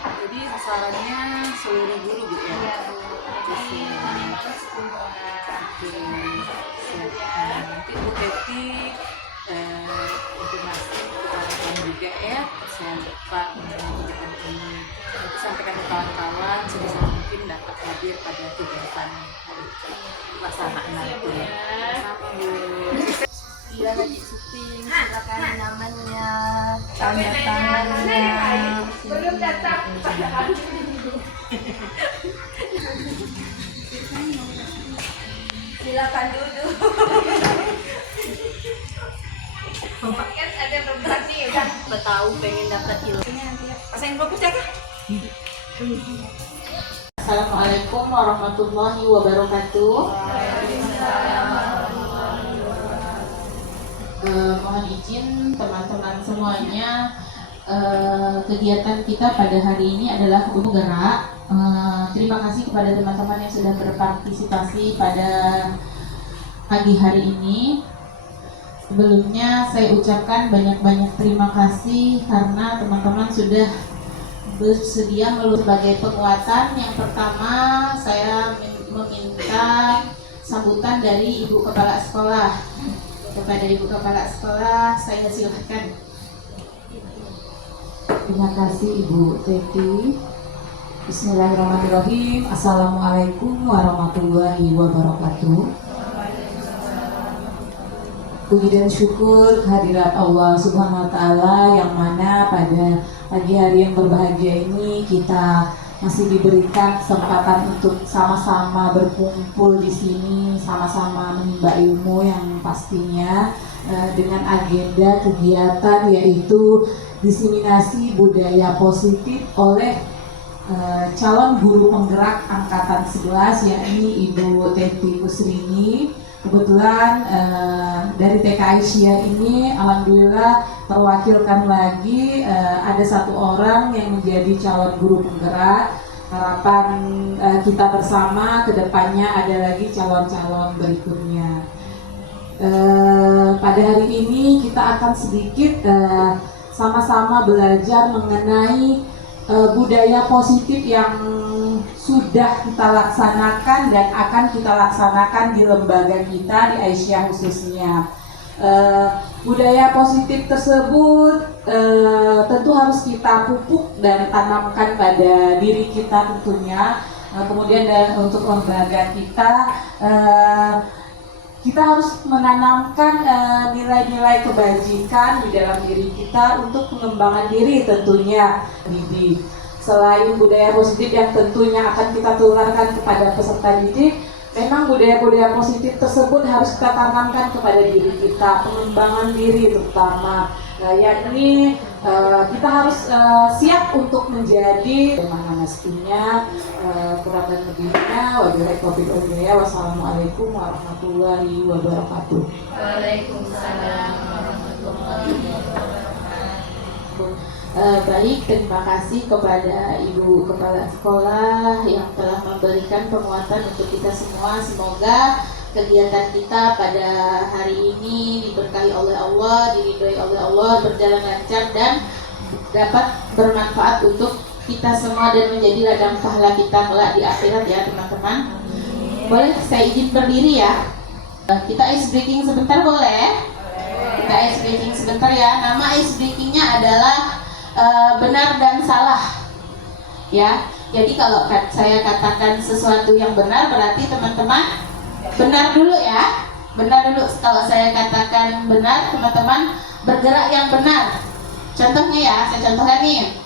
Jadi sasarannya seluruh guru Bu ya? Iya Bu, jadi minimal 10 orang. Oke, siap. Nanti Bu Teti informasi kepada juga ya, saya lupa mengenai kegiatan ini. Nanti sampaikan ke kawan-kawan sebisa mungkin dapat hadir pada kegiatan hari pelaksanaan nanti. Sama Bu. Iya lagi syuting, silakan namanya, tanda tangannya. Belum datang. Silakan duduk. Kan ada beberapa nih udah Tahu pengen dapat ilmu. pasang fokus ya kak? Assalamualaikum warahmatullahi wabarakatuh. Mohon izin teman-teman semuanya, kegiatan kita pada hari ini adalah bergerak. Terima kasih kepada teman-teman yang sudah berpartisipasi pada pagi hari ini. Sebelumnya saya ucapkan banyak-banyak terima kasih karena teman-teman sudah bersedia sebagai penguatan. Yang pertama saya meminta sambutan dari Ibu Kepala Sekolah. Kepada Ibu Kepala Sekolah saya silakan. Terima kasih Ibu Teti. Bismillahirrahmanirrahim. Assalamualaikum warahmatullahi wabarakatuh. Puji dan syukur kehadirat Allah Subhanahu wa Ta'ala, yang mana pada pagi hari yang berbahagia ini kita masih diberikan kesempatan untuk sama-sama berkumpul di sini, sama-sama menimba ilmu yang pastinya dengan agenda kegiatan yaitu diseminasi budaya positif oleh calon guru penggerak angkatan 11, yakni Ibu Teti Kusrini. Kebetulan dari TK Aisyah ini alhamdulillah terwakilkan lagi, ada satu orang yang menjadi calon guru penggerak. Harapan kita bersama kedepannya ada lagi calon-calon berikutnya. Pada hari ini kita akan sedikit sama-sama belajar mengenai budaya positif yang sudah kita laksanakan dan akan kita laksanakan di lembaga kita di Aisyah khususnya. Budaya positif tersebut tentu harus kita pupuk dan tanamkan pada diri kita tentunya. Kemudian untuk lembaga kita, kita harus menanamkan nilai-nilai kebajikan di dalam diri kita untuk pengembangan diri tentunya. Selain budaya positif yang tentunya akan kita tularkan kepada peserta didik, memang budaya-budaya positif tersebut harus kita tanamkan kepada diri kita, pengembangan diri terutama, yakni kita harus siap untuk menjadi mana mestinya. Kurang dan lebihnya wabillahi taufiq wal hidayah. Wassalamualaikum warahmatullahi wabarakatuh. Waalaikumsalam warahmatullahi wabarakatuh. Baik, terima kasih kepada Ibu Kepala Sekolah yang telah memberikan penguatan untuk kita semua. Semoga kegiatan kita pada hari ini diberkahi oleh Allah, diridhoi oleh Allah, berjalan lancar dan dapat bermanfaat untuk kita semua dan menjadi ladang pahala kita kelak di akhirat ya teman-teman. Boleh saya izin berdiri ya? Kita ice breaking sebentar boleh? Kita ice breaking sebentar ya. Nama ice breakingnya adalah benar dan salah ya. Jadi kalau saya katakan sesuatu yang benar, berarti teman-teman benar dulu ya, benar dulu. Kalau saya katakan benar, teman-teman bergerak yang benar. Contohnya ya, saya contohkan nih,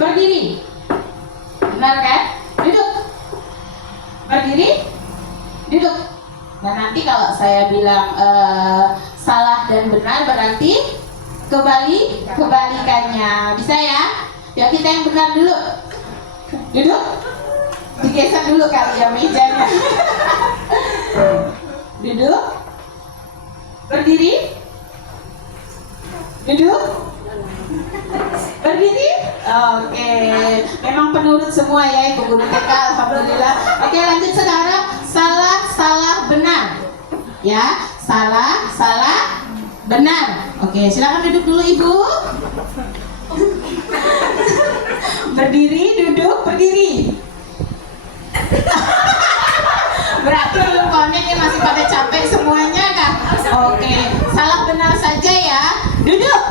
berdiri, benar kan? Duduk, berdiri, duduk. Nah nanti kalau saya bilang salah dan benar, berarti kebalikannya. Bisa ya? Ya kita yang benar dulu. Duduk. Digeser dulu kali ya mejanya. Duduk. Berdiri. Duduk. Berdiri. Oke. Memang penurut semua ya Ibu Guru TK, alhamdulillah. Oke, lanjut sekarang. Salah, benar. Ya, salah, benar. Oke, silakan duduk dulu Ibu. Berdiri, duduk, berdiri. Berarti belum connect ya, masih pada capek semuanya kan? Oke, salah benar saja ya. Duduk.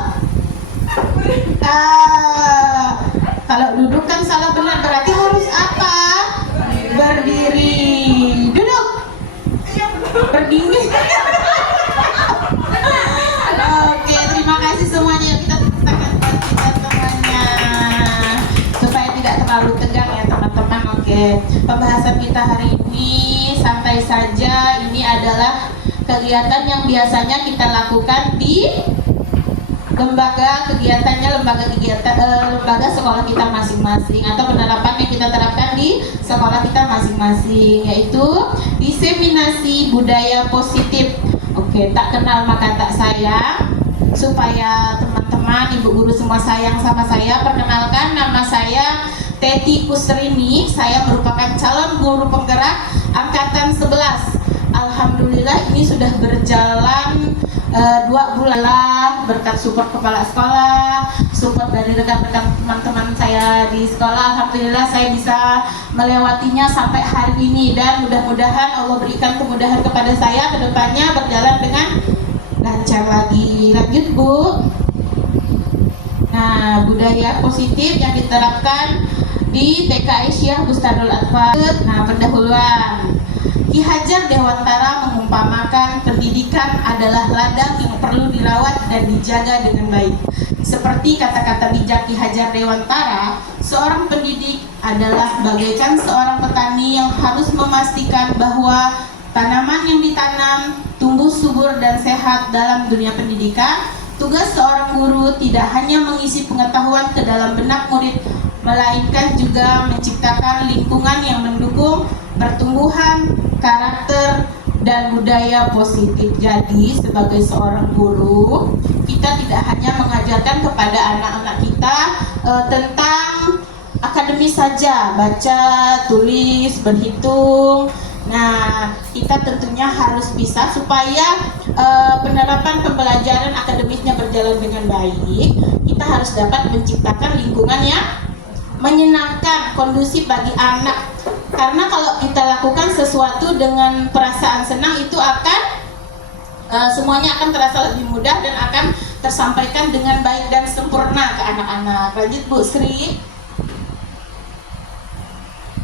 Kalau duduk kan salah benar, berarti harus apa? Berdiri. Duduk. Berdiri. Oke, terima kasih semuanya. Kita tepuk tangan buat kita semuanya supaya tidak terlalu tegang ya teman-teman. Oke, pembahasan kita hari ini santai saja. Ini adalah kegiatan yang biasanya kita lakukan di lembaga sekolah kita masing-masing, atau penerapan yang kita terapkan di sekolah kita masing-masing, yaitu diseminasi budaya positif. Oke, tak kenal maka tak sayang. Supaya teman-teman, ibu guru semua sayang sama saya, perkenalkan, nama saya Teti Kusrini. Saya merupakan calon guru penggerak angkatan 11. Alhamdulillah ini sudah berjalan 2 bulan lah, berkat support kepala sekolah, support dari rekan-rekan teman-teman saya di sekolah. Alhamdulillah saya bisa melewatinya sampai hari ini, dan mudah-mudahan Allah berikan kemudahan kepada saya ke depannya berjalan dengan lancar lagi. Lanjut Bu. Nah, budaya positif yang diterapkan di TK Aisyah Bustanul Atfal. Nah, pendahuluan. Ki Hajar Dewantara mengumpamakan pendidikan adalah ladang yang perlu dirawat dan dijaga dengan baik. Seperti kata-kata bijak Ki Hajar Dewantara, seorang pendidik adalah bagaikan seorang petani yang harus memastikan bahwa tanaman yang ditanam tumbuh subur dan sehat. Dalam dunia pendidikan, tugas seorang guru tidak hanya mengisi pengetahuan ke dalam benak murid, melainkan juga menciptakan lingkungan yang mendukung pertumbuhan karakter dan budaya positif. Jadi sebagai seorang guru, kita tidak hanya mengajarkan kepada anak-anak kita tentang akademis saja, baca, tulis, berhitung. Nah, kita tentunya harus bisa supaya penerapan pembelajaran akademisnya berjalan dengan baik. Kita harus dapat menciptakan lingkungan yang menyenangkan, kondusif bagi anak. Karena kalau kita lakukan sesuatu dengan perasaan senang, itu akan semuanya akan terasa lebih mudah dan akan tersampaikan dengan baik dan sempurna ke anak-anak. Lanjut Bu Sri.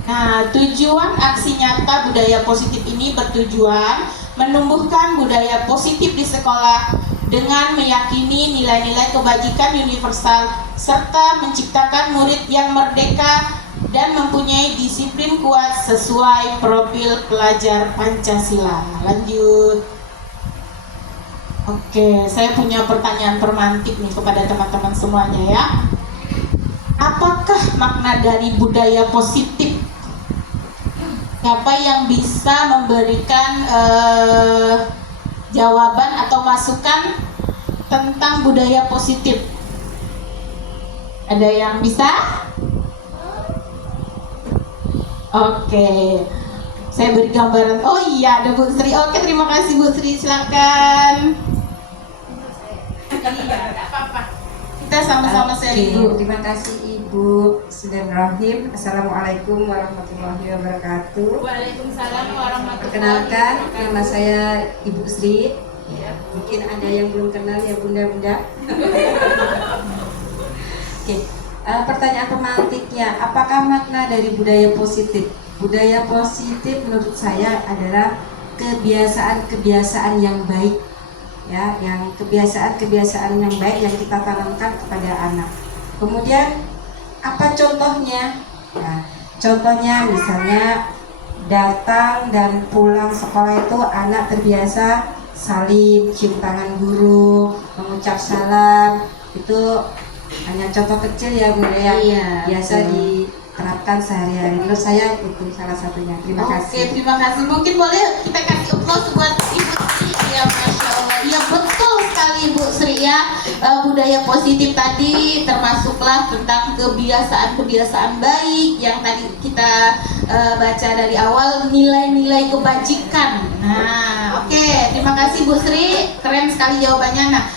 Nah, tujuan aksi nyata budaya positif ini bertujuan menumbuhkan budaya positif di sekolah dengan meyakini nilai-nilai kebajikan universal serta menciptakan murid yang merdeka dan mempunyai disiplin kuat sesuai profil pelajar Pancasila. Lanjut. Oke, saya punya pertanyaan pemantik nih kepada teman-teman semuanya ya. Apakah makna dari budaya positif? Siapa yang bisa memberikan jawaban atau masukan tentang budaya positif? Ada yang bisa? Oke, saya beri gambaran. Oh iya, ada Bu Sri. Oke, terima kasih Bu Sri. Silakan. Iya, tidak apa-apa. Kita sama-sama sharing. Ibu, terima kasih Ibu. Bismillahirrahmanirrahim. Assalamualaikum warahmatullahi wabarakatuh. Waalaikumsalam warahmatullahi Perkenalkan, wabarakatuh. nama saya Ibu Sri. Ya. Mungkin ada yang belum kenal ya Bunda-Bunda. Oke. Pertanyaan pemantiknya, apakah makna dari budaya positif? Budaya positif menurut saya adalah kebiasaan-kebiasaan yang baik, ya, yang kebiasaan-kebiasaan yang baik yang kita tanamkan kepada anak. Kemudian apa contohnya? Nah, contohnya misalnya datang dan pulang sekolah itu anak terbiasa salim, cium tangan guru, mengucap salam. Itu hanya contoh kecil ya Bunda ya, Iya, biasa betul. diterapkan sehari-hari. Menurut saya itu salah satunya. Terima kasih. Oke, terima kasih. Mungkin boleh kita kasih applause buat Ibu Sri. Ya, Masya Allah. Ya, betul sekali Ibu Sri ya. Budaya positif tadi termasuklah tentang kebiasaan-kebiasaan baik yang tadi kita baca dari awal, nilai-nilai kebajikan. Nah, oke. Terima kasih Bu Sri. Keren sekali jawabannya. Nah,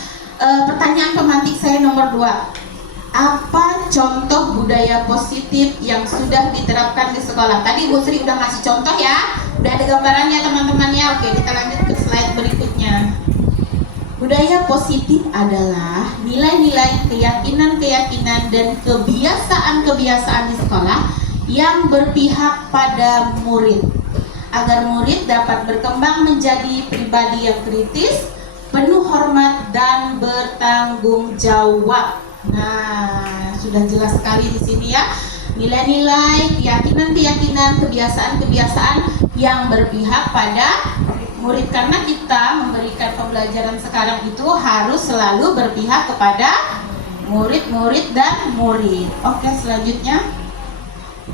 pertanyaan pemantik saya nomor 2. Apa contoh budaya positif yang sudah diterapkan di sekolah? Tadi Bu Sri udah ngasih contoh ya. Udah ada gambarannya teman-teman ya. Oke, kita lanjut ke slide berikutnya. Budaya positif adalah nilai-nilai, keyakinan-keyakinan, dan kebiasaan-kebiasaan di sekolah yang berpihak pada murid, agar murid dapat berkembang menjadi pribadi yang kritis, penuh hormat, dan bertanggung jawab. Nah, sudah jelas sekali di sini ya. Nilai-nilai, keyakinan-keyakinan, kebiasaan-kebiasaan yang berpihak pada murid, karena kita memberikan pembelajaran sekarang itu harus selalu berpihak kepada murid-murid dan murid. Oke, selanjutnya.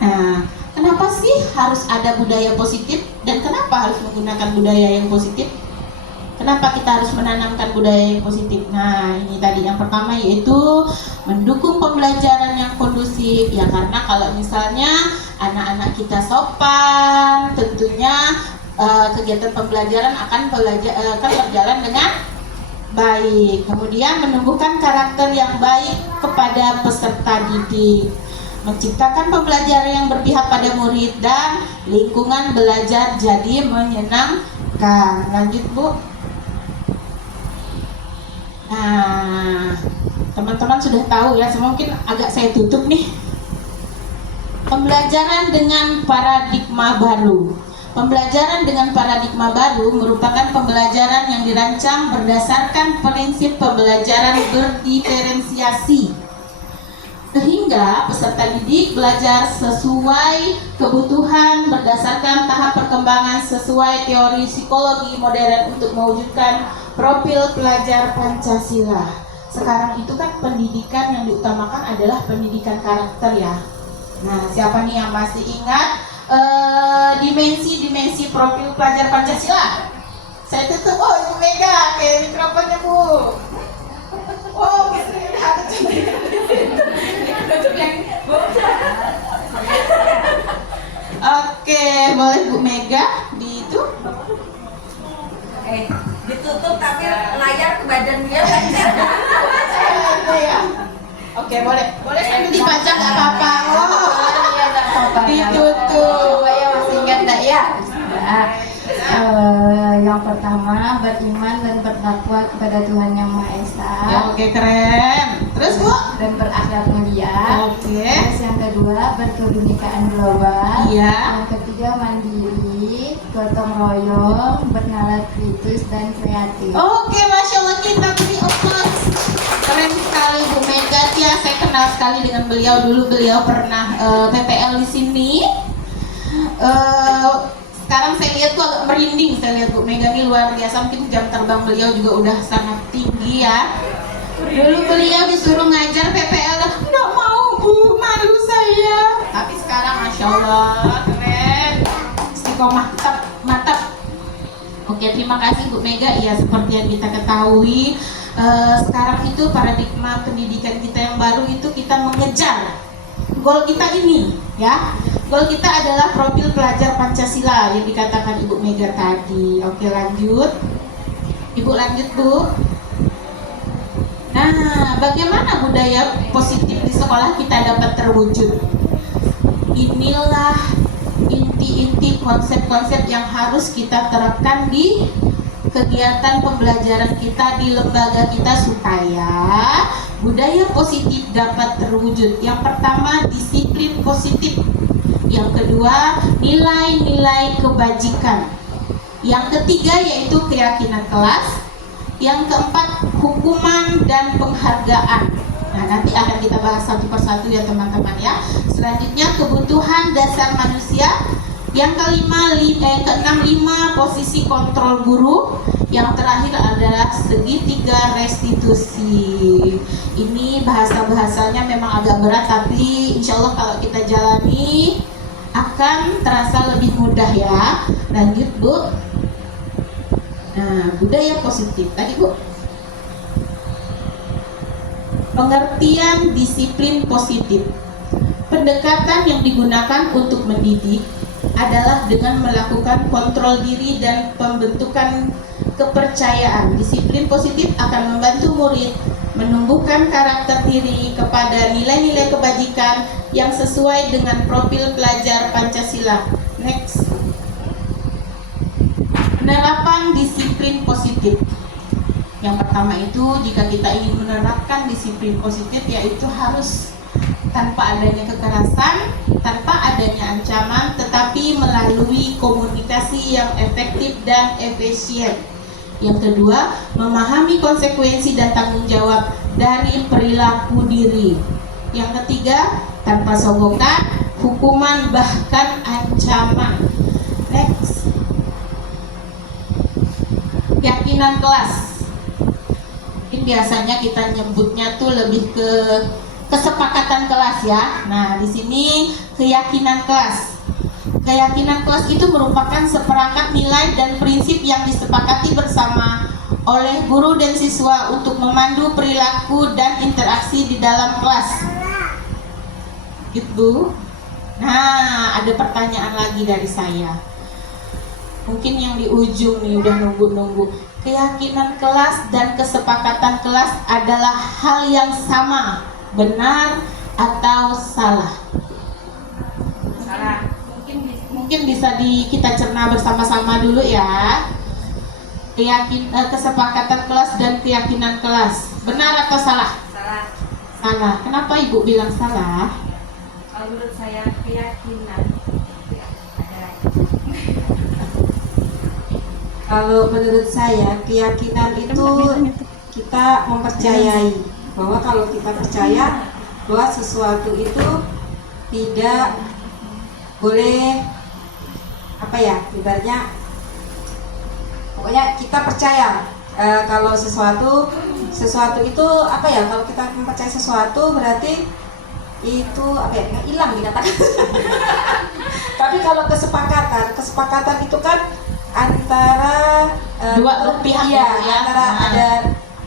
Nah, kenapa sih harus ada budaya positif dan kenapa harus menggunakan budaya yang positif? Kenapa kita harus menanamkan budaya yang positif? Nah, ini tadi yang pertama yaitu mendukung pembelajaran yang kondusif. Ya, karena kalau misalnya anak-anak kita sopan, tentunya kegiatan pembelajaran akan berjalan dengan baik. Kemudian menumbuhkan karakter yang baik kepada peserta didik, menciptakan pembelajaran yang berpihak pada murid, dan lingkungan belajar jadi menyenangkan. Lanjut Bu. Nah, teman-teman sudah tahu ya, mungkin agak saya tutup nih. Pembelajaran dengan paradigma baru. Pembelajaran dengan paradigma baru merupakan pembelajaran yang dirancang berdasarkan prinsip pembelajaran berdiferensiasi, sehingga peserta didik belajar sesuai kebutuhan berdasarkan tahap perkembangan sesuai teori psikologi modern untuk mewujudkan profil pelajar Pancasila. Sekarang itu kan pendidikan yang diutamakan adalah pendidikan karakter ya. Nah, siapa nih yang masih ingat dimensi-dimensi profil pelajar Pancasila? Saya tutup. Oh, Ibu Mega, kayak mikrofonnya Bu. Oh, Putri udah ada tutup yang Bu. Oke, boleh Bu Mega di itu. Ditutup tapi layar ke badan dia. Ya. Oke, boleh sambil dipajang nggak apa-apa. Oh, ditutup. Saya masih ingat enggak ya? Yang pertama, beriman dan bertakwa kepada Tuhan Yang Maha Esa. Ya, oke, keren. Terus Bu? Dan berakhlak mulia. Oke. Terus yang kedua, berkebinekaan global. Iya. Yang ketiga, mandiri, gotong royong, bernalar kritis dan kreatif. Oke, Masya Allah, kita beri applause. Keren sekali Bu Mega ya, saya kenal sekali dengan beliau. Dulu beliau pernah PPL di sini. Sekarang saya lihat tuh agak merinding. Saya lihat Bu Mega ini luar biasa. Mungkin jam terbang beliau juga udah sangat tinggi ya. Dulu beliau disuruh ngajar PPL, nggak mau Bu, malu saya. Tapi sekarang Masya Allah, keren. Istiqomah, mantap. Oke, terima kasih Bu Mega. Ya, seperti yang kita ketahui, sekarang itu paradigma pendidikan kita yang baru itu kita mengejar goal kita ini ya. Goal kita adalah profil pelajar Pancasila yang dikatakan Ibu Mega tadi. Oke, lanjut. Ibu lanjut Bu. Nah, bagaimana budaya positif di sekolah kita dapat terwujud? Inilah inti-inti konsep-konsep yang harus kita terapkan di kegiatan pembelajaran kita di lembaga kita supaya budaya positif dapat terwujud. Yang pertama, disiplin positif. Yang kedua, nilai-nilai kebajikan. Yang ketiga yaitu keyakinan kelas. Yang keempat, hukuman dan penghargaan. Nah, nanti akan kita bahas satu persatu ya teman-teman ya. Selanjutnya, kebutuhan dasar manusia. Yang keenam, 5 posisi kontrol guru. Yang terakhir adalah segitiga restitusi. Ini bahasa-bahasanya memang agak berat, tapi insya Allah kalau kita jalani akan terasa lebih mudah ya. Lanjut Bu. Nah, budaya positif tadi Bu. Pengertian disiplin positif. Pendekatan yang digunakan untuk mendidik adalah dengan melakukan kontrol diri dan pembentukan kepercayaan. Disiplin positif akan membantu murid menumbuhkan karakter diri kepada nilai-nilai kebajikan yang sesuai dengan profil pelajar Pancasila. Next. Penerapan disiplin positif. Yang pertama itu, jika kita ingin menerapkan disiplin positif, yaitu harus tanpa adanya kekerasan, tanpa adanya ancaman, tetapi melalui komunikasi yang efektif dan efisien. Yang kedua, memahami konsekuensi dan tanggung jawab dari perilaku diri. Yang ketiga, tanpa sogokan, hukuman bahkan ancaman. Next. Keyakinan kelas. Mungkin biasanya kita nyebutnya tuh lebih ke kesepakatan kelas ya. Nah, di sini keyakinan kelas. Keyakinan kelas itu merupakan seperangkat nilai dan prinsip yang disepakati bersama oleh guru dan siswa untuk memandu perilaku dan interaksi di dalam kelas. Gitu. Nah, ada pertanyaan lagi dari saya. Mungkin yang di ujung nih udah nunggu-nunggu. Keyakinan kelas dan kesepakatan kelas adalah hal yang sama, benar atau salah? Salah. Mungkin bisa kita cerna bersama-sama dulu ya. Kesepakatan kelas dan keyakinan kelas, benar atau salah? Salah. Salah. Kenapa Ibu bilang salah? Kalau menurut saya keyakinan. Kalau menurut saya keyakinan itu kita mempercayai bahwa kalau kita percaya bahwa sesuatu itu tidak boleh ibaratnya pokoknya kita percaya kalau sesuatu itu kalau kita mempercayai sesuatu berarti itu hilang dikatakan. Tapi kalau kesepakatan itu kan antara dua pihak ya, ya. antara ada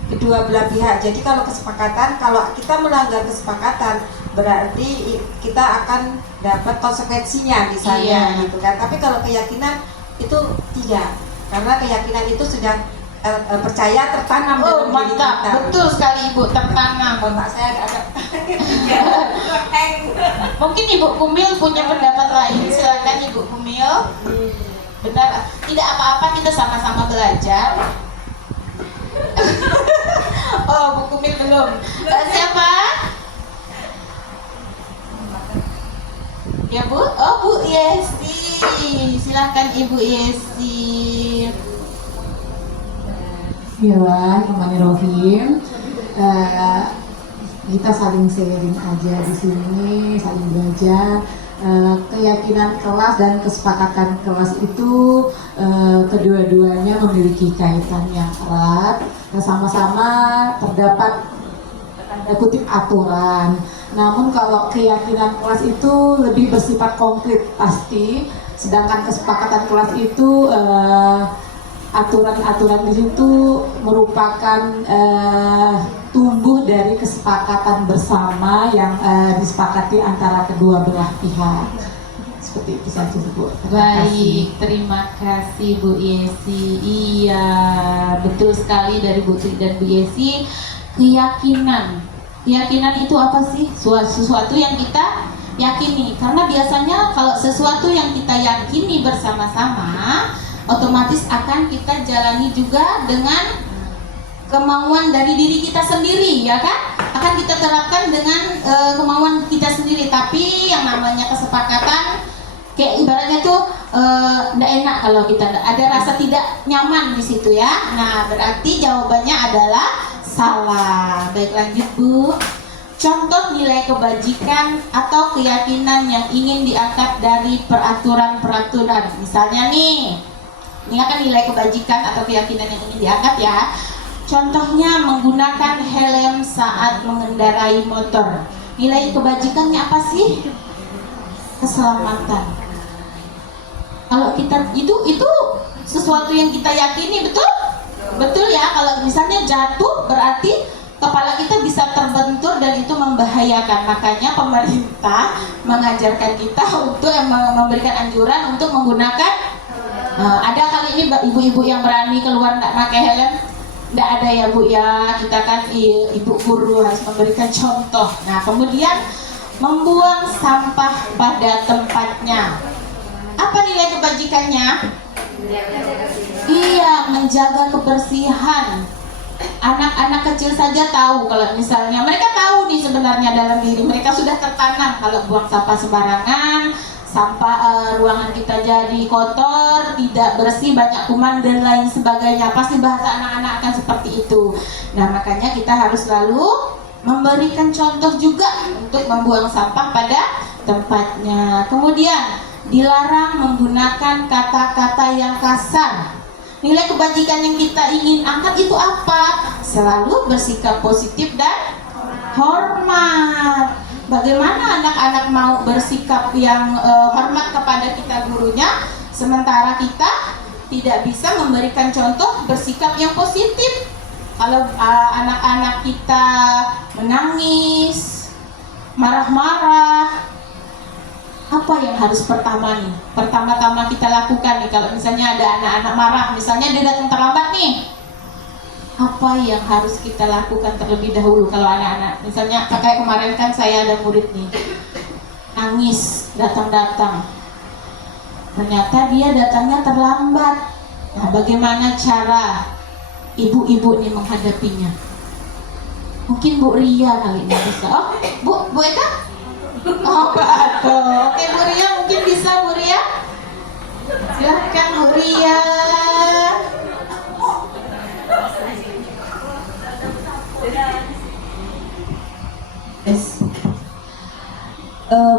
kedua belah pihak. Jadi kalau kesepakatan, kalau kita melanggar kesepakatan berarti kita akan dapat konsekuensinya misalnya gitu kan. Tapi kalau keyakinan itu tidak, karena keyakinan itu sudah percaya tertanam dalam diri kita. Betul sekali Ibu, tertanam. Bapak saya agak Mungkin Ibu Kumil punya pendapat lain, silakan Ibu Kumil. Benar, tidak apa-apa, kita sama-sama belajar. Oh, Bu Kumil belum. Siapa? Ya Bu? Oh, Bu Yesi. Silakan Ibu Yesi. Bismillahirrahmanirrahim. Kita saling sharing aja di sini, saling belajar. Keyakinan kelas dan kesepakatan kelas itu kedua-duanya memiliki kaitan yang erat. Sama-sama terdapat tanda kutip aturan. Namun kalau keyakinan kelas itu lebih bersifat konkret pasti, sedangkan kesepakatan kelas itu aturan-aturan di situ merupakan tumbuh dari kesepakatan bersama yang disepakati antara kedua belah pihak. Seperti itu saja Bu. Baik, terima kasih Bu Yesi. Iya, betul sekali dari Bu Tri dan Bu Yesi. Keyakinan itu apa sih? Sesuatu yang kita yakini. Karena biasanya kalau sesuatu yang kita yakini bersama-sama, otomatis akan kita jalani juga dengan kemauan dari diri kita sendiri, ya kan? Akan kita terapkan dengan kemauan kita sendiri. Tapi yang namanya kesepakatan, kayak ibaratnya tuh nggak enak kalau kita ada rasa tidak nyaman di situ ya. Nah, berarti jawabannya adalah salah. Baik, lanjut Bu. Contoh nilai kebajikan atau keyakinan yang ingin diangkat dari peraturan-peraturan. Misalnya nih, ini akan nilai kebajikan atau keyakinan yang ingin diangkat ya. Contohnya menggunakan helm saat mengendarai motor. Nilai kebajikannya apa sih? Keselamatan. Kalau kita itu sesuatu yang kita yakini, betul? Betul ya. Kalau misalnya jatuh berarti kepala kita bisa terbentur dan itu membahayakan. Makanya pemerintah mengajarkan kita untuk memberikan anjuran untuk menggunakan. Ada kali ini ibu-ibu yang berani keluar nggak pakai helm? Nggak ada ya Bu ya, kita kan ibu guru harus memberikan contoh. Nah kemudian membuang sampah pada tempatnya. Apa nilai kebajikannya? Iya, menjaga kebersihan. Anak-anak kecil saja tahu kalau misalnya mereka tahu nih sebenarnya dalam diri mereka sudah tertanam kalau buang sampah sembarangan, ruangan kita jadi kotor, tidak bersih, banyak kuman dan lain sebagainya. Pasti bahasa anak-anak akan seperti itu. Nah makanya kita harus selalu memberikan contoh juga untuk membuang sampah pada tempatnya. Kemudian dilarang menggunakan kata-kata yang kasar. Nilai kebajikan yang kita ingin angkat itu apa? Selalu bersikap positif dan hormat. Bagaimana anak-anak mau bersikap yang hormat kepada kita gurunya, sementara kita tidak bisa memberikan contoh bersikap yang positif. Kalau anak-anak kita menangis, marah-marah, apa yang harus pertama-tama kita lakukan nih? Kalau misalnya ada anak-anak marah, misalnya dia datang terlambat nih, apa yang harus kita lakukan terlebih dahulu? Kalau anak-anak misalnya kayak kemarin kan saya ada murid nih nangis datang-datang, ternyata dia datangnya terlambat. Nah bagaimana cara ibu-ibu nih menghadapinya? Mungkin Bu Ria kali ini bisa. Oh Bu Eka? Oh betul. Oke Bu Ria mungkin bisa. Bu Ria silahkan Bu Ria.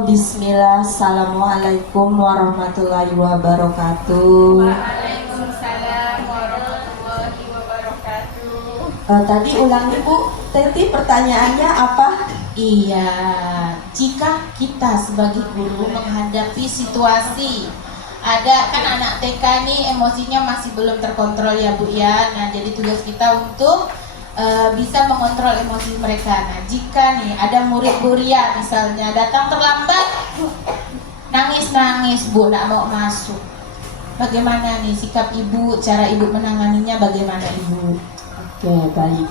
Bismillah, assalamualaikum warahmatullahi wabarakatuh. Waalaikumsalam warahmatullahi wabarakatuh. Tadi ulangi Bu, Teti pertanyaannya apa? Iya, jika kita sebagai guru menghadapi situasi, ada kan anak TK nih emosinya masih belum terkontrol ya Bu ya. Nah jadi tugas kita untuk bisa mengontrol emosi mereka. Nah jika nih ada murid Bu Ria misalnya datang terlambat, nangis-nangis Bu, nggak mau masuk, bagaimana nih sikap ibu, cara ibu menanganinya bagaimana Ibu? Oke, baik.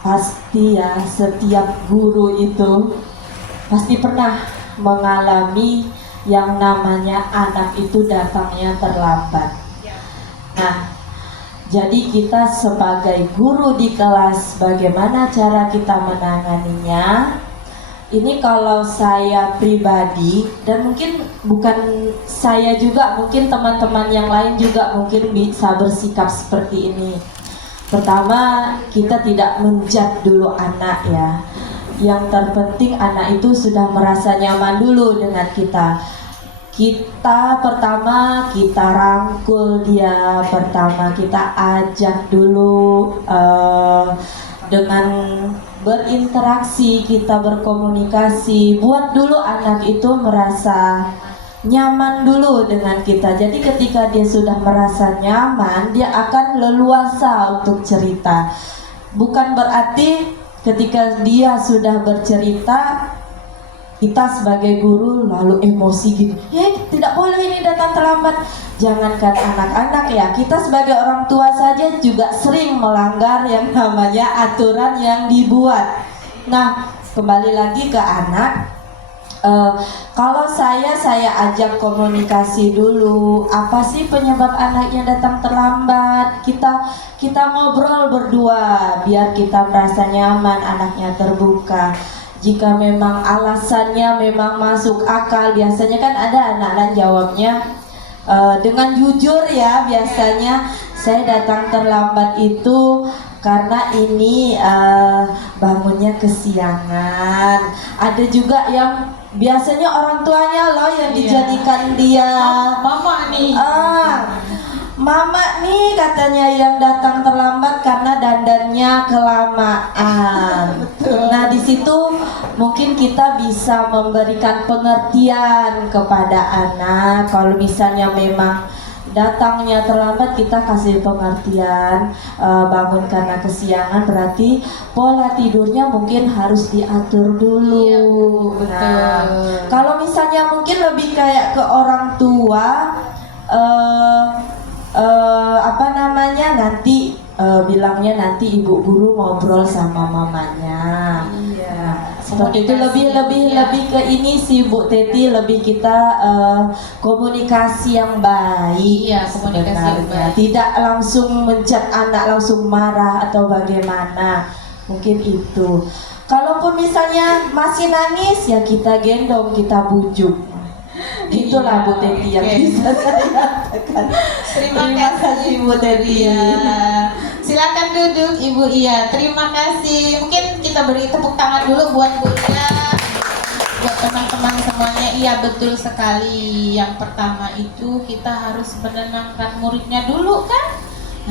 Pasti ya, setiap guru itu pasti pernah mengalami yang namanya anak itu datangnya terlambat. Nah, jadi kita sebagai guru di kelas, bagaimana cara kita menanganinya? Ini kalau saya pribadi, dan mungkin bukan saya juga, mungkin teman-teman yang lain juga mungkin bisa bersikap seperti ini. Pertama, kita tidak menjudge dulu anak ya. Yang terpenting anak itu sudah merasa nyaman dulu dengan kita. Pertama kita rangkul dia, pertama kita ajak dulu dengan berinteraksi, kita berkomunikasi, buat dulu anak itu merasa nyaman dulu dengan kita. Jadi ketika dia sudah merasa nyaman, dia akan leluasa untuk cerita. Bukan berarti ketika dia sudah bercerita, kita sebagai guru lalu emosi gitu, tidak boleh ini datang terlambat. Jangankan anak-anak ya, kita sebagai orang tua saja juga sering melanggar yang namanya aturan yang dibuat. Nah, kembali lagi ke anak, kalau saya ajak komunikasi dulu. Apa sih penyebab anaknya datang terlambat? Kita ngobrol berdua biar kita merasa nyaman, anaknya terbuka. Jika memang alasannya memang masuk akal, biasanya kan ada anak-anak jawabnya dengan jujur ya. Biasanya saya datang terlambat itu karena ini bangunnya kesiangan. Ada juga yang biasanya orang tuanya loh yang dijadikan dia mama nih. Mama nih katanya yang datang terlambat karena dandannya kelamaan. Nah di situ mungkin kita bisa memberikan pengertian kepada anak. Kalau misalnya memang datangnya terlambat kita kasih pengertian, bangun karena kesiangan berarti pola tidurnya mungkin harus diatur dulu. Iya, Bu, betul. Nah, kalau misalnya mungkin lebih kayak ke orang tua, apa namanya, nanti bilangnya nanti ibu guru ngobrol sama mamanya. Iya. Seperti itu, lebih ke ini sih Bu Teti, lebih kita komunikasi yang baik. Iya, komunikasi yang sebenarnya. baik. Tidak langsung mencat anak langsung marah atau bagaimana, mungkin itu. Kalaupun misalnya masih nangis ya kita gendong, kita bujuk. Itulah Bu Teti yang Oke. bisa saya katakan. Terima kasih Bu Teti. Iya. Silakan duduk Ibu Iya. Terima kasih. Mungkin kita beri tepuk tangan dulu buat Bu Iya. Buat teman-teman semuanya. Iya, betul sekali. Yang pertama itu kita harus menenangkan muridnya dulu kan.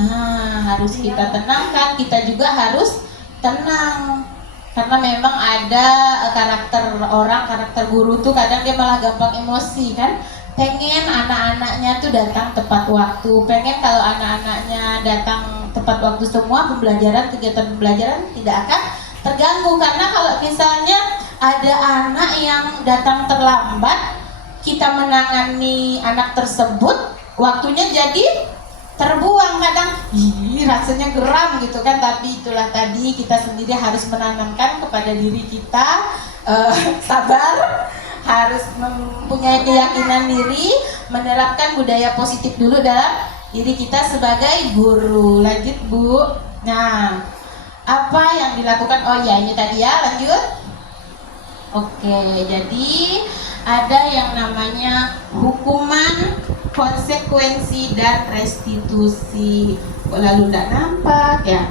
Nah, harus kita tenangkan. Kita juga harus tenang. Karena memang ada karakter orang, karakter guru tuh kadang dia malah gampang emosi kan. Pengen anak-anaknya tuh datang tepat waktu, pengen kalau anak-anaknya datang tepat waktu semua pembelajaran, kegiatan pembelajaran tidak akan terganggu. Karena kalau misalnya ada anak yang datang terlambat, kita menangani anak tersebut, waktunya jadi terbuang, kadang rasanya geram gitu kan. Tapi itulah tadi, kita sendiri harus menanamkan kepada diri kita sabar, harus mempunyai keyakinan diri, menerapkan budaya positif dulu dalam diri kita sebagai guru. Lanjut Bu. Nah, apa yang dilakukan? Oh ya, ini tadi ya, lanjut. Oke, jadi ada yang namanya hukuman, konsekuensi, dan restitusi. Kok lalu tidak nampak ya?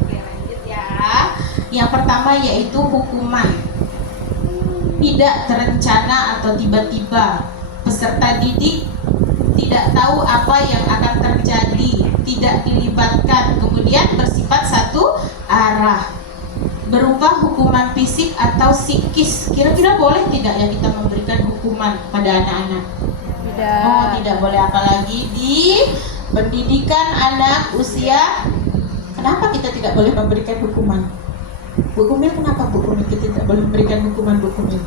Oke, lanjut ya. Yang pertama yaitu hukuman. Tidak terencana atau tiba-tiba. Peserta didik tidak tahu apa yang akan terjadi, tidak dilibatkan, kemudian bersifat satu arah. Berupa hukuman fisik atau psikis. Kira-kira boleh tidak ya kita memberikan hukuman pada anak-anak? Tidak. Oh, tidak boleh, apalagi di pendidikan anak usia. Kenapa kita tidak boleh memberikan hukuman? Bu Kumil, kenapa Bu Kumil kita tidak boleh memberikan hukuman Bu Kumil?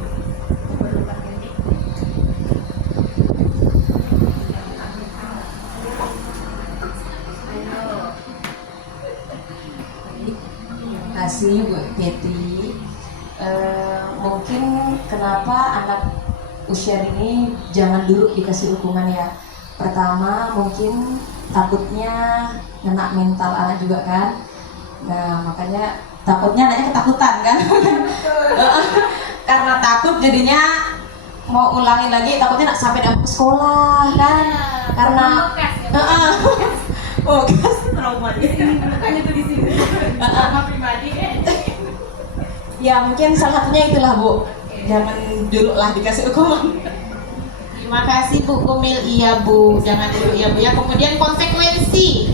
Kasih Bu Teti. Mungkin kenapa anak usia ini jangan dulu dikasih hukuman ya. Pertama mungkin takutnya kena mental anak juga kan. Nah makanya takutnya anaknya ketakutan kan. Karena takut jadinya mau ulangi lagi, takutnya nak sampai dapat ke sekolah kan. Karena oh kas trauma di sini. Bukannya tuh di sini. Sama pribadi Ya mungkin salah satunya itulah Bu. Jangan dulu lah dikasih hukuman. Terima kasih Bu Kumil. Iya Bu, jangan dulu ya Bu ya. Kemudian konsekuensi.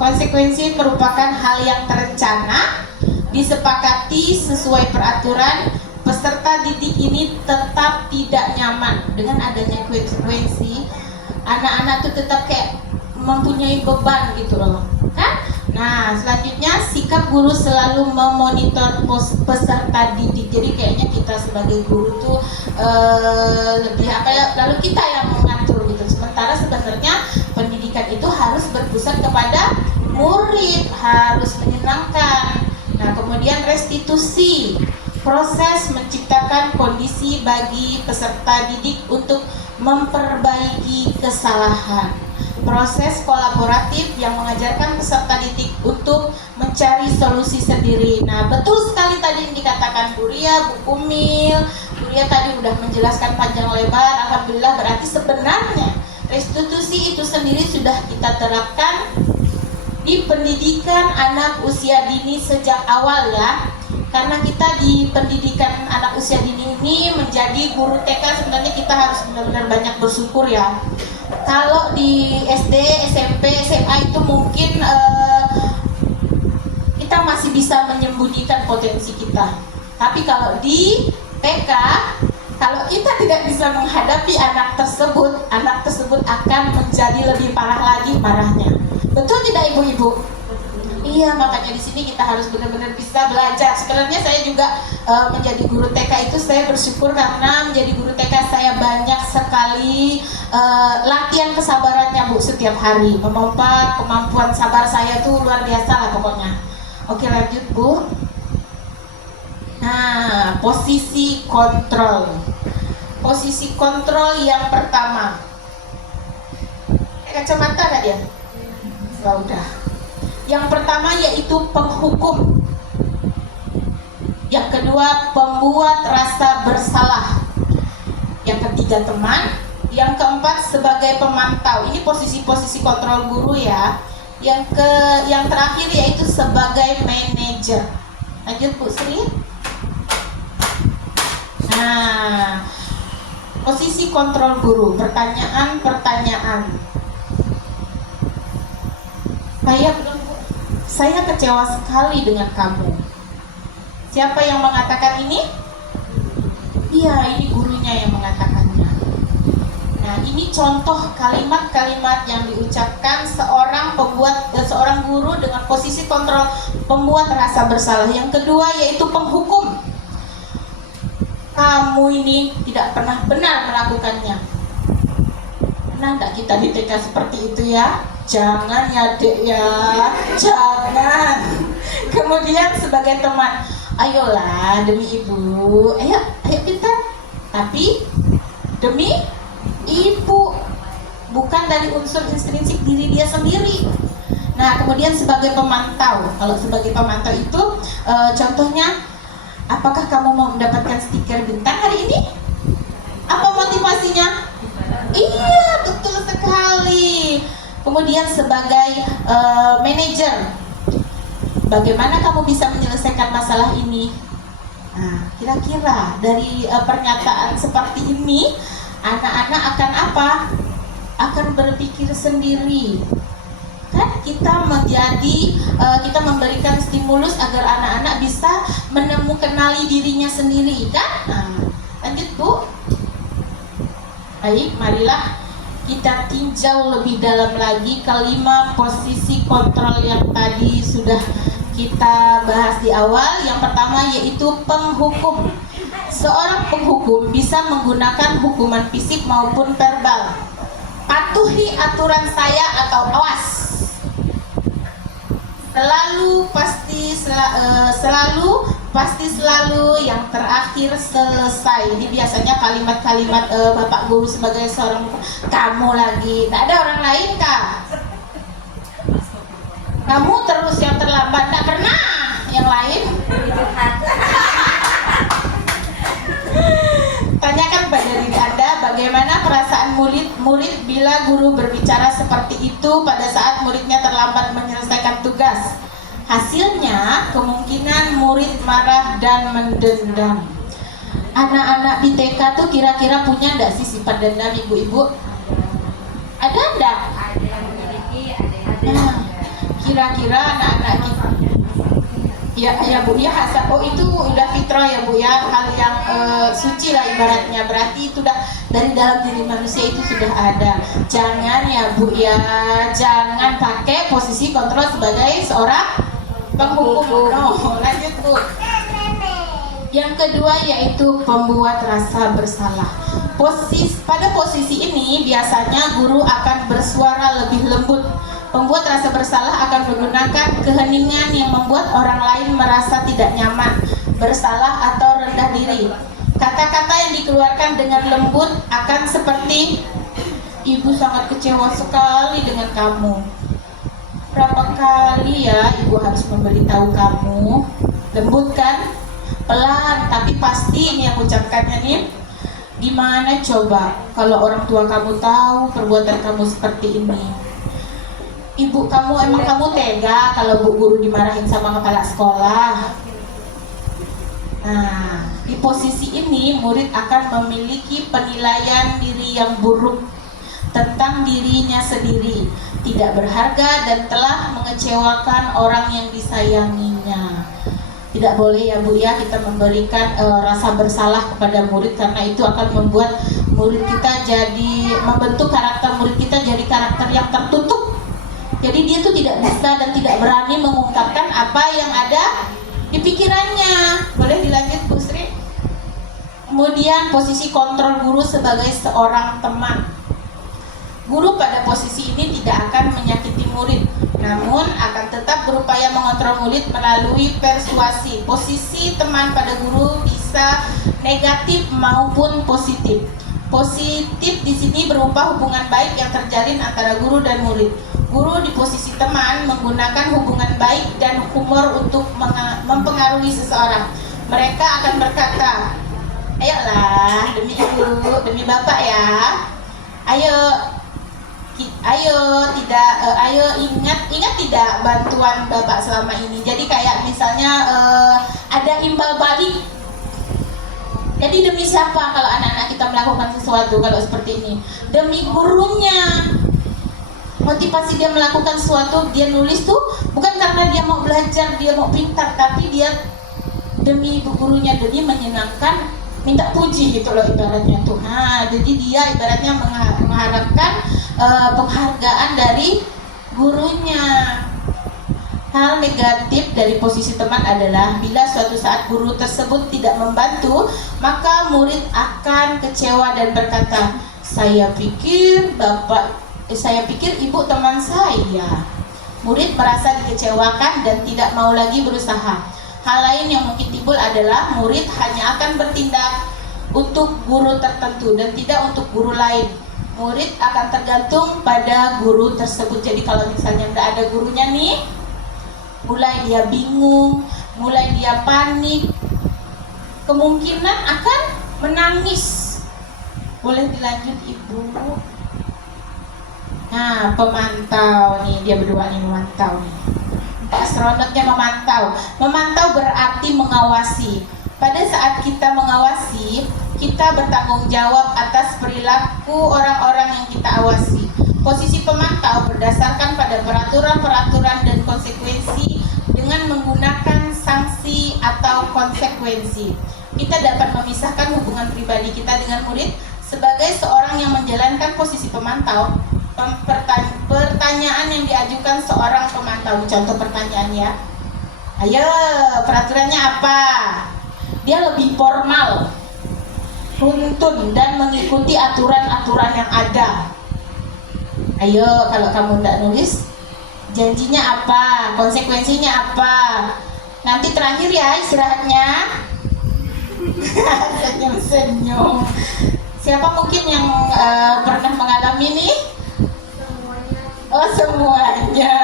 Konsekuensi merupakan hal yang terencana, disepakati sesuai peraturan. Peserta didik ini tetap tidak nyaman dengan adanya konsekuensi. Anak-anak tuh tetap kayak mempunyai beban gitu loh kan. Nah selanjutnya, sikap guru selalu memonitor peserta didik. Jadi kayaknya kita sebagai guru tuh lebih apa ya, lalu kita yang mengatur gitu. Sementara sebenarnya pendidikan itu harus berpusat kepada murid, harus menyenangkan. Nah kemudian restitusi, proses menciptakan kondisi bagi peserta didik untuk memperbaiki kesalahan. Proses kolaboratif yang mengajarkan peserta didik untuk mencari solusi sendiri. Nah betul sekali tadi yang dikatakan Bu Ria, Bu Kumil. Bu Ria tadi udah menjelaskan panjang lebar. Alhamdulillah, berarti sebenarnya restitusi itu sendiri sudah kita terapkan di pendidikan anak usia dini sejak awal ya. Karena kita di pendidikan anak usia dini ini menjadi guru TK, sebenarnya kita harus benar-benar banyak bersyukur ya. Kalau di SD, SMP, SMA itu mungkin kita masih bisa menyembunyikan potensi kita. Tapi kalau di TK, Kalau kita tidak bisa menghadapi anak tersebut akan menjadi lebih parah lagi marahnya. Betul tidak ibu-ibu? Iya, makanya di sini kita harus benar-benar bisa belajar. Sebenarnya saya juga menjadi guru TK itu saya bersyukur karena menjadi guru TK saya banyak sekali latihan kesabarannya Bu setiap hari. Memompat kemampuan sabar saya tuh luar biasa lah pokoknya. Oke, lanjut Bu. Nah, posisi kontrol. Posisi kontrol yang pertama. Kacamata gak dia? Oh, udah. Yang pertama yaitu penghukum. Yang kedua pembuat rasa bersalah. Yang ketiga teman. Yang keempat sebagai pemantau. Ini posisi-posisi kontrol guru ya. Yang terakhir yaitu sebagai manajer. Lanjut Bu Sri. Nah, posisi kontrol guru, pertanyaan-pertanyaan. Saya kecewa sekali dengan kamu. Siapa yang mengatakan ini? Iya, ini gurunya yang mengatakannya. Nah, ini contoh kalimat-kalimat yang diucapkan seorang guru dengan posisi kontrol pembuat rasa bersalah. Yang kedua yaitu penghukum. Kamu ini tidak pernah benar melakukannya. Pernah nggak kita di TK seperti itu ya? Jangan ya dek ya, jangan. Kemudian sebagai teman, ayolah demi ibu, ayo pintar. Tapi demi ibu, bukan dari unsur intrinsik diri dia sendiri. Nah, kemudian sebagai pemantau. Kalau sebagai pemantau itu contohnya, apakah kamu mau mendapatkan stiker bintang hari ini? Apa motivasinya? Iya, betul sekali. Kemudian sebagai manajer, bagaimana kamu bisa menyelesaikan masalah ini? Nah, kira-kira dari pernyataan seperti ini, anak-anak akan apa? Akan berpikir sendiri. Kan kita memberikan stimulus agar anak-anak bisa kenali dirinya sendiri, kan? Nah, lanjut Bu. Baik, marilah kita tinjau lebih dalam lagi kelima posisi kontrol yang tadi sudah kita bahas di awal. Yang pertama yaitu penghukum. Seorang penghukum bisa menggunakan hukuman fisik maupun verbal. Patuhi aturan saya atau awas. Selalu yang terakhir selesai. Ini biasanya kalimat-kalimat Bapak Guru sebagai seorang kamu lagi. Tak ada orang lain kah? Kamu terus yang terlambat, tak pernah yang lain. Tanyakan pada diri Anda bagaimana perasaan murid bila guru berbicara seperti itu pada saat muridnya terlambat menyelesaikan tugas. Hasilnya kemungkinan murid marah dan mendendam. Anak-anak di TK tuh kira-kira punya enggak sih sifat dendam ibu-ibu? Ada enggak? Ada yang memiliki, ada yang Kira-kira anak-anak kita ya Bu ya, Hasan. Oh, itu udah fitrah ya Bu ya, hal yang suci lah ibaratnya. Berarti itu udah dari dalam diri manusia itu sudah ada. Jangan ya Bu ya, jangan pakai posisi kontrol sebagai seorang penghukum. Oh, lanjut Bu. Yang kedua yaitu pembuat rasa bersalah. Pada posisi ini biasanya guru akan bersuara lebih lembut. Pembuat rasa bersalah akan menggunakan keheningan yang membuat orang lain merasa tidak nyaman, bersalah atau rendah diri. Kata-kata yang dikeluarkan dengan lembut akan seperti, ibu sangat kecewa sekali dengan kamu. Berapa kali ya ibu harus memberitahu kamu? Lembut kan? Pelan, tapi pasti ini yang ucapkannya nih. Gimana coba kalau orang tua kamu tahu perbuatan kamu seperti ini? Ibu kamu, emang kamu tega kalau Bu Guru dimarahin sama kepala sekolah? Nah, di posisi ini murid akan memiliki penilaian diri yang buruk tentang dirinya sendiri, tidak berharga dan telah mengecewakan orang yang disayanginya. Tidak boleh ya Bu ya kita memberikan rasa bersalah kepada murid, karena itu akan membuat murid kita membentuk karakter murid kita jadi karakter yang tertutup. Jadi dia tuh tidak bisa dan tidak berani mengungkapkan apa yang ada di pikirannya. Boleh dilanjut Bu Sri? Kemudian posisi kontrol guru sebagai seorang teman. Guru pada posisi ini tidak akan menyakiti murid, namun akan tetap berupaya mengontrol murid melalui persuasi. Posisi teman pada guru bisa negatif maupun positif. Positif di sini berupa hubungan baik yang terjalin antara guru dan murid. Guru di posisi teman menggunakan hubungan baik dan humor untuk mempengaruhi seseorang. Mereka akan berkata, ayolah demi ibu, demi bapak ya, ayo ingat tidak bantuan bapak selama ini. Jadi kayak misalnya ada imbal balik. Jadi demi siapa kalau anak-anak kita melakukan sesuatu kalau seperti ini? Demi gurunya. Motivasi dia melakukan sesuatu, dia nulis tuh bukan karena dia mau belajar, dia mau pintar, tapi dia demi ibu gurunya, demi menyenangkan, minta puji gitu loh ibaratnya tuh. Jadi dia ibaratnya mengharapkan penghargaan dari gurunya. Hal negatif dari posisi teman adalah bila suatu saat guru tersebut tidak membantu, maka murid akan kecewa dan berkata, saya pikir ibu teman saya. Murid merasa dikecewakan dan tidak mau lagi berusaha. Hal lain yang mungkin timbul adalah murid hanya akan bertindak untuk guru tertentu dan tidak untuk guru lain. Murid akan tergantung pada guru tersebut. Jadi kalau misalnya tidak ada gurunya nih, mulai dia bingung, mulai dia panik, kemungkinan akan menangis. Boleh dilanjut Ibu? Nah, pemantau nih, dia berdua nih memantau nih. Astronotnya memantau. Memantau berarti mengawasi. Pada saat kita mengawasi, kita bertanggung jawab atas perilaku orang-orang yang kita awasi. Posisi pemantau berdasarkan pada peraturan-peraturan dan konsekuensi dengan menggunakan sanksi atau konsekuensi. Kita dapat memisahkan hubungan pribadi kita dengan murid. Sebagai seorang yang menjalankan posisi pemantau, pertanyaan yang diajukan seorang pemantau, contoh pertanyaannya, ayo peraturannya apa? Dia lebih formal, runtun dan mengikuti aturan-aturan yang ada. Ayo kalau kamu tidak nulis, janjinya apa? Konsekuensinya apa? Nanti terakhir ya istirahatnya. Senyum-senyum. Siapa mungkin yang pernah mengalami ini? Oh semuanya.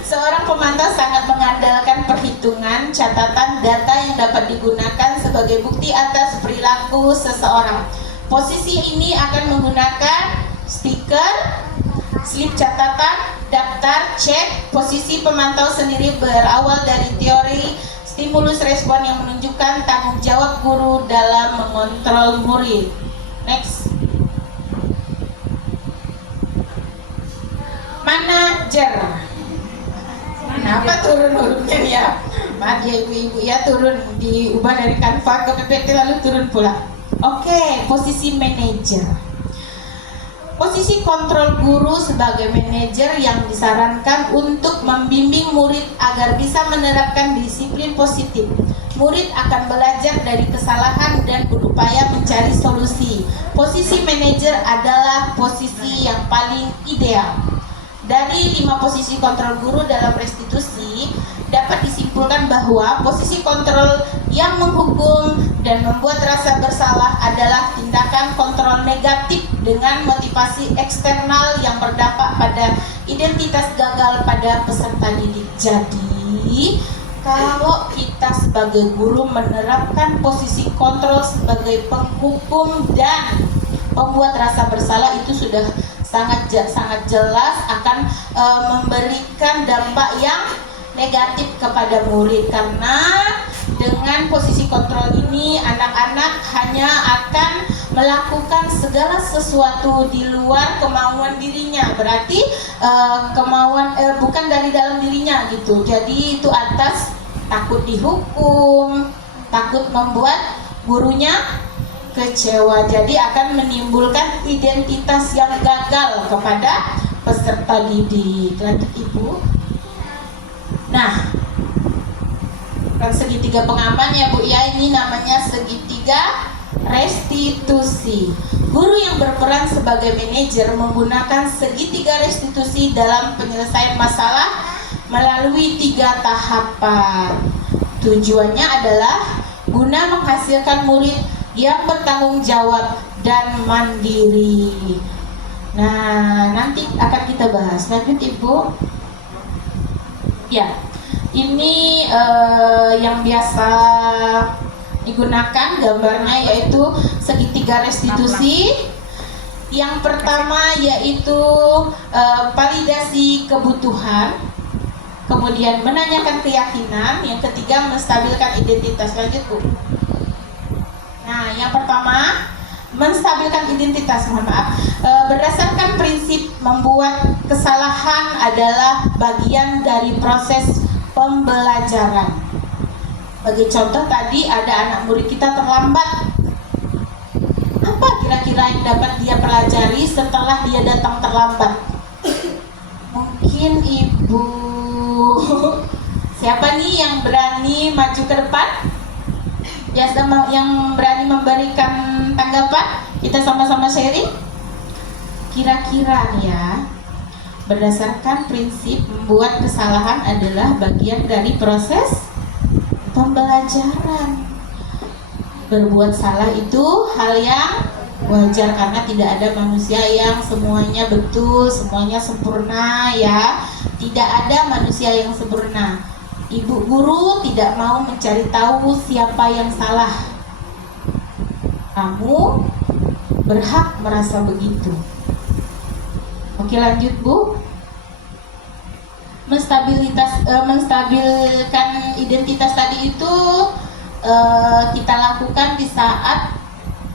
Seorang pemantau sangat mengandalkan perhitungan, catatan, data yang dapat digunakan sebagai bukti atas perilaku seseorang. Posisi ini akan menggunakan stiker, slip catatan, daftar, cek. Posisi pemantau sendiri berawal dari teori stimulus respon yang menunjukkan tanggung jawab guru dalam mengontrol murid. Next. Manajer. Kenapa turun-turunnya ya? Maaf ya ibu-ibu ya, turun diubah dari Canva ke PPT lalu turun pula. Oke, posisi manajer. Posisi kontrol guru sebagai manajer yang disarankan untuk membimbing murid agar bisa menerapkan disiplin positif. Murid akan belajar dari kesalahan dan berupaya mencari solusi. Posisi manajer adalah posisi yang paling ideal. Dari 5 posisi kontrol guru dalam restitusi, dapat disimpulkan bahwa posisi kontrol yang menghukum dan membuat rasa bersalah adalah tindakan kontrol negatif dengan motivasi eksternal yang berdampak pada identitas gagal pada peserta didik. Jadi, kalau kita sebagai guru menerapkan posisi kontrol sebagai penghukum dan membuat rasa bersalah, itu sudah sangat jelas akan memberikan dampak yang negatif kepada murid, karena dengan posisi kontrol ini anak-anak hanya akan melakukan segala sesuatu di luar kemauan dirinya, berarti kemauan bukan dari dalam dirinya gitu. Jadi itu atas takut dihukum, takut membuat gurunya kecewa. Jadi akan menimbulkan identitas yang gagal kepada peserta didik. Lanjut Ibu. Nah, bukan segitiga pengaman ya Bu ya, ini namanya segitiga restitusi. Guru yang berperan sebagai manajer menggunakan segitiga restitusi dalam penyelesaian masalah melalui 3 tahapan. Tujuannya adalah guna menghasilkan murid yang bertanggung jawab dan mandiri. Nah, nanti akan kita bahas. Lanjut Ibu. Ya, ini yang biasa digunakan gambarnya yaitu segitiga restitusi. Yang pertama yaitu validasi kebutuhan, kemudian menanyakan keyakinan, yang ketiga menstabilkan identitas. Lanjut Bu. Nah, yang pertama menstabilkan identitas, mohon maaf. Berdasarkan prinsip membuat kesalahan adalah bagian dari proses pembelajaran. Bagi contoh tadi ada anak murid kita terlambat. Apa kira-kira yang dapat dia pelajari setelah dia datang terlambat? Mungkin Ibu, siapa nih yang berani maju ke depan? Ya, yang berani memberikan tanggapan, kita sama-sama sharing. Kira-kira nih ya, berdasarkan prinsip membuat kesalahan adalah bagian dari proses pembelajaran. Berbuat salah itu hal yang wajar karena tidak ada manusia yang semuanya betul, semuanya sempurna ya. Tidak ada manusia yang sempurna. Ibu guru tidak mau mencari tahu siapa yang salah. Kamu berhak merasa begitu. Oke, lanjut Bu. Menstabilkan identitas tadi itu kita lakukan di saat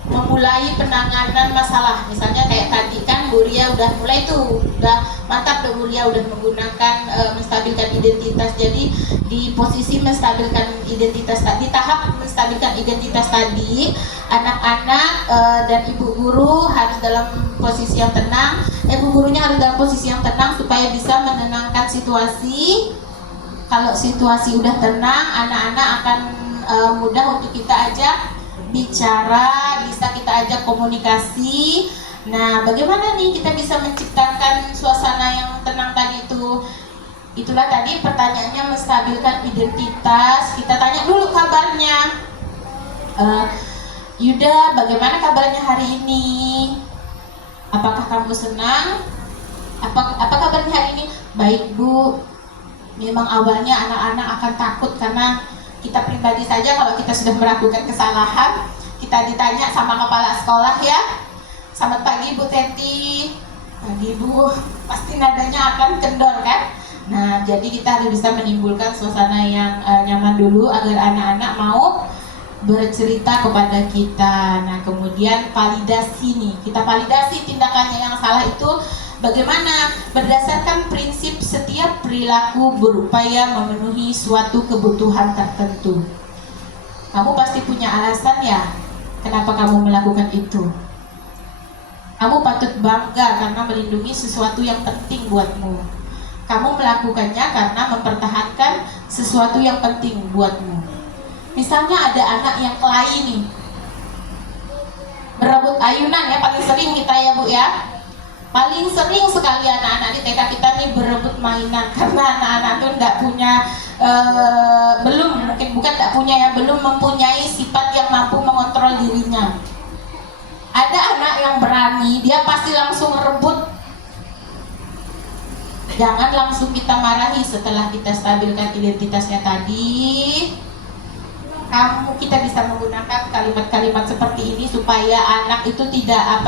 memulai penanganan masalah. Misalnya kayak tadi kan Bu Ria udah mulai tuh, udah mantap tuh Bu Ria udah menggunakan menstabilkan identitas. Jadi di posisi menstabilkan identitas tadi, tahap menstabilkan identitas tadi, anak-anak dan ibu guru harus dalam posisi yang tenang. Ibu gurunya harus dalam posisi yang tenang supaya bisa menenangkan situasi. Kalau situasi udah tenang, anak-anak akan mudah untuk kita ajak bicara, bisa kita ajak komunikasi. Nah, bagaimana nih kita bisa menciptakan suasana yang tenang tadi itu? Itulah tadi pertanyaannya, menstabilkan identitas. Kita tanya dulu kabarnya. Yuda, bagaimana kabarnya hari ini? Apakah kamu senang? Apa kabarnya hari ini? Baik Bu. Memang awalnya anak-anak akan takut karena kita pribadi saja kalau kita sudah melakukan kesalahan, kita ditanya sama kepala sekolah ya, selamat pagi Bu Teti. Pagi Bu, pasti nadanya akan kendor kan? Nah, jadi kita harus bisa menimbulkan suasana yang nyaman dulu agar anak-anak mau bercerita kepada kita. Nah, kemudian validasi nih, kita validasi tindakannya yang salah itu bagaimana? Berdasarkan prinsip setiap perilaku berupaya memenuhi suatu kebutuhan tertentu. Kamu pasti punya alasan ya, kenapa kamu melakukan itu. Kamu patut bangga karena melindungi sesuatu yang penting buatmu. Kamu melakukannya karena mempertahankan sesuatu yang penting buatmu. Misalnya ada anak yang kelahi nih, berebut ayunan ya, paling sering kita ya Bu ya. Paling sering sekali anak-anak di TK kita nih berebut mainan karena anak-anak tuh nggak punya, belum mempunyai sifat yang mampu mengontrol dirinya. Ada anak yang berani, dia pasti langsung rebut. Jangan langsung kita marahi setelah kita stabilkan identitasnya tadi. Kita bisa menggunakan kalimat-kalimat seperti ini supaya anak itu tidak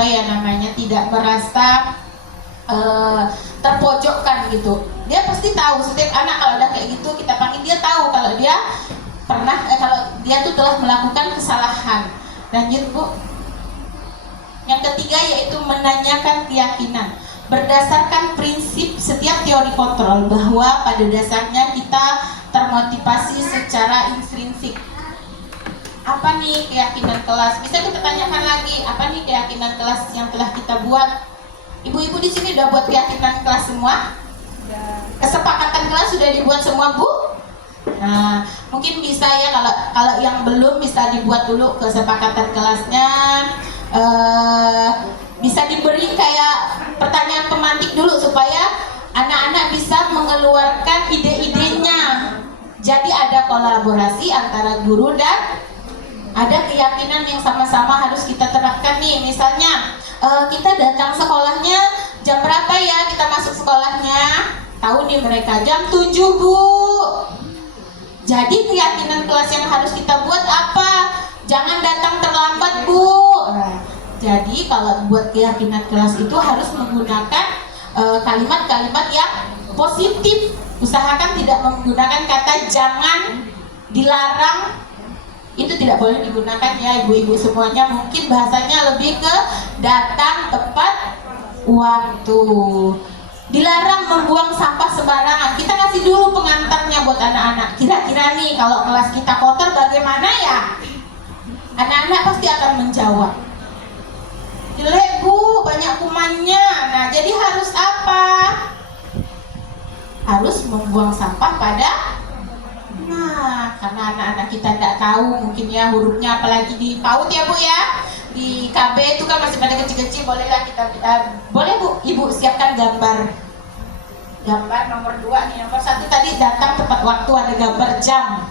tidak merasa terpojokkan gitu. Dia pasti tahu, setiap anak kalau udah kayak gitu kita panggil, dia tahu kalau dia kalau dia tuh telah melakukan kesalahan. Lanjut Bu. Yang ketiga yaitu menanyakan keyakinan. Berdasarkan prinsip setiap teori kontrol bahwa pada dasarnya kita termotivasi secara intrinsik. Apa nih keyakinan kelas? Bisa kita tanyakan lagi, apa nih keyakinan kelas yang telah kita buat? Ibu-ibu di sini udah buat keyakinan kelas semua? Kesepakatan kelas sudah dibuat semua, Bu? Nah, mungkin bisa ya, kalau yang belum bisa dibuat dulu kesepakatan kelasnya. Bisa diberi kayak pertanyaan pemantik dulu supaya anak-anak bisa mengeluarkan ide-idenya. Jadi ada kolaborasi antara guru dan ada keyakinan yang sama-sama harus kita terapkan nih. Misalnya kita datang sekolahnya jam berapa ya, kita masuk sekolahnya, tahu nih mereka jam 7, Bu. Jadi keyakinan kelas yang harus kita buat apa? Jangan datang terlambat, Bu. Jadi kalau buat keyakinan kelas itu harus menggunakan kalimat-kalimat yang positif. Usahakan tidak menggunakan kata jangan, dilarang. Itu tidak boleh digunakan ya ibu-ibu semuanya. Mungkin bahasanya lebih ke datang tepat waktu. Dilarang membuang sampah sembarangan. Kita kasih dulu pengantarnya buat anak-anak. Kira-kira nih kalau kelas kita kotor bagaimana ya? Anak-anak pasti akan menjawab, jelek, Bu, banyak kumannya. Nah, jadi harus apa? Harus membuang sampah pada. Nah, karena anak-anak kita tidak tahu mungkin ya hurufnya, apalagi di PAUD ya, Bu ya. Di KB itu kan masih pada kecil-kecil, bolehlah kita boleh, Bu, Ibu siapkan gambar nomor 2 nih. Nomor 1 tadi datang tepat waktu, ada gambar jam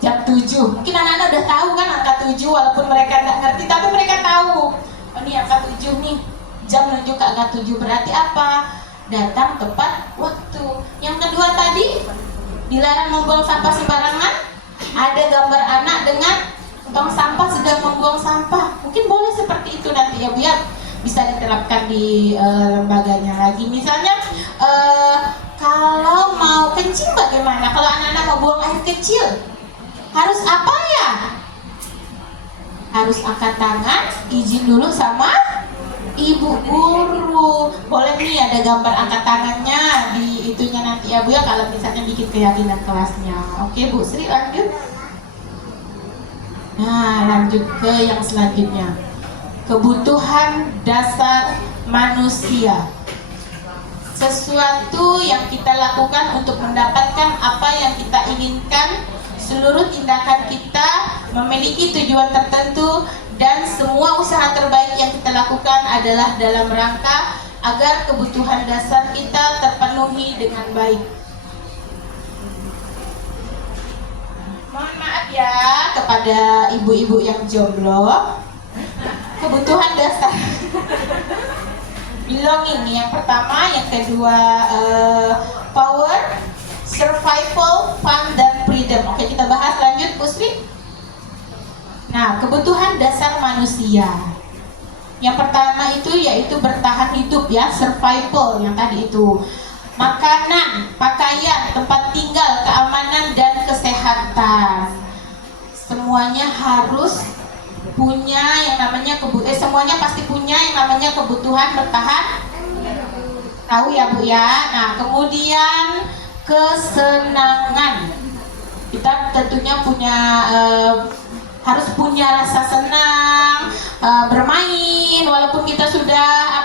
7. Mungkin anak-anak udah tahu kan angka 7, walaupun mereka nggak ngerti, tapi mereka tahu. Oh, ini angka 7 nih, jam menuju ke angka 7 berarti apa? Datang tepat waktu. Yang kedua tadi, dilarang membuang sampah sembarangan. Ada gambar anak dengan tong sampah sedang membuang sampah. Mungkin boleh seperti itu nanti ya, biar bisa diterapkan di lembaganya lagi. Misalnya kalau mau kencing bagaimana? Kalau anak-anak mau buang air kecil, harus apa ya? Harus angkat tangan, izin dulu sama ibu guru. Boleh nih ada gambar angkat tangannya di itunya nanti ya, Bu ya, kalau misalnya bikin keyakinan kelasnya. Oke, Bu Sri, lanjut. Nah, lanjut ke yang selanjutnya. Kebutuhan dasar manusia. Sesuatu yang kita lakukan untuk mendapatkan apa yang kita inginkan. Seluruh tindakan kita memiliki tujuan tertentu, dan semua usaha terbaik yang kita lakukan adalah dalam rangka agar kebutuhan dasar kita terpenuhi dengan baik. Mohon maaf ya kepada ibu-ibu yang jomblo. Kebutuhan dasar belonging yang pertama, yang kedua power, survival, fun, dan freedom. Oke, kita bahas lanjut, Bu Sri. Nah, kebutuhan dasar manusia. Yang pertama itu yaitu bertahan hidup ya, survival yang tadi itu. Makanan, pakaian, tempat tinggal, keamanan, dan kesehatan. Semuanya harus punya yang namanya semuanya pasti punya yang namanya kebutuhan bertahan. Tahu ya, Bu ya. Nah, kemudian kesenangan. Kita tentunya punya harus punya rasa senang, bermain. Walaupun kita sudah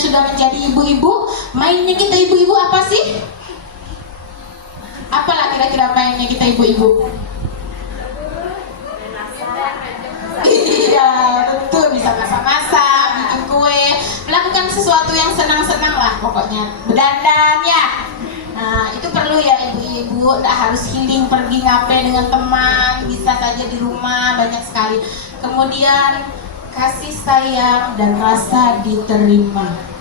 sudah menjadi ibu-ibu, mainnya kita ibu-ibu apa sih? Apalah kira-kira mainnya kita ibu-ibu? Iya, betul, bisa masak-masak, bikin kue, melakukan sesuatu yang senang-senang lah pokoknya. Berdandan ya. Nah, itu perlu ya ibu-ibu, tak harus healing pergi ngapain dengan teman, bisa saja di rumah, banyak sekali. Kemudian kasih sayang dan rasa diterima.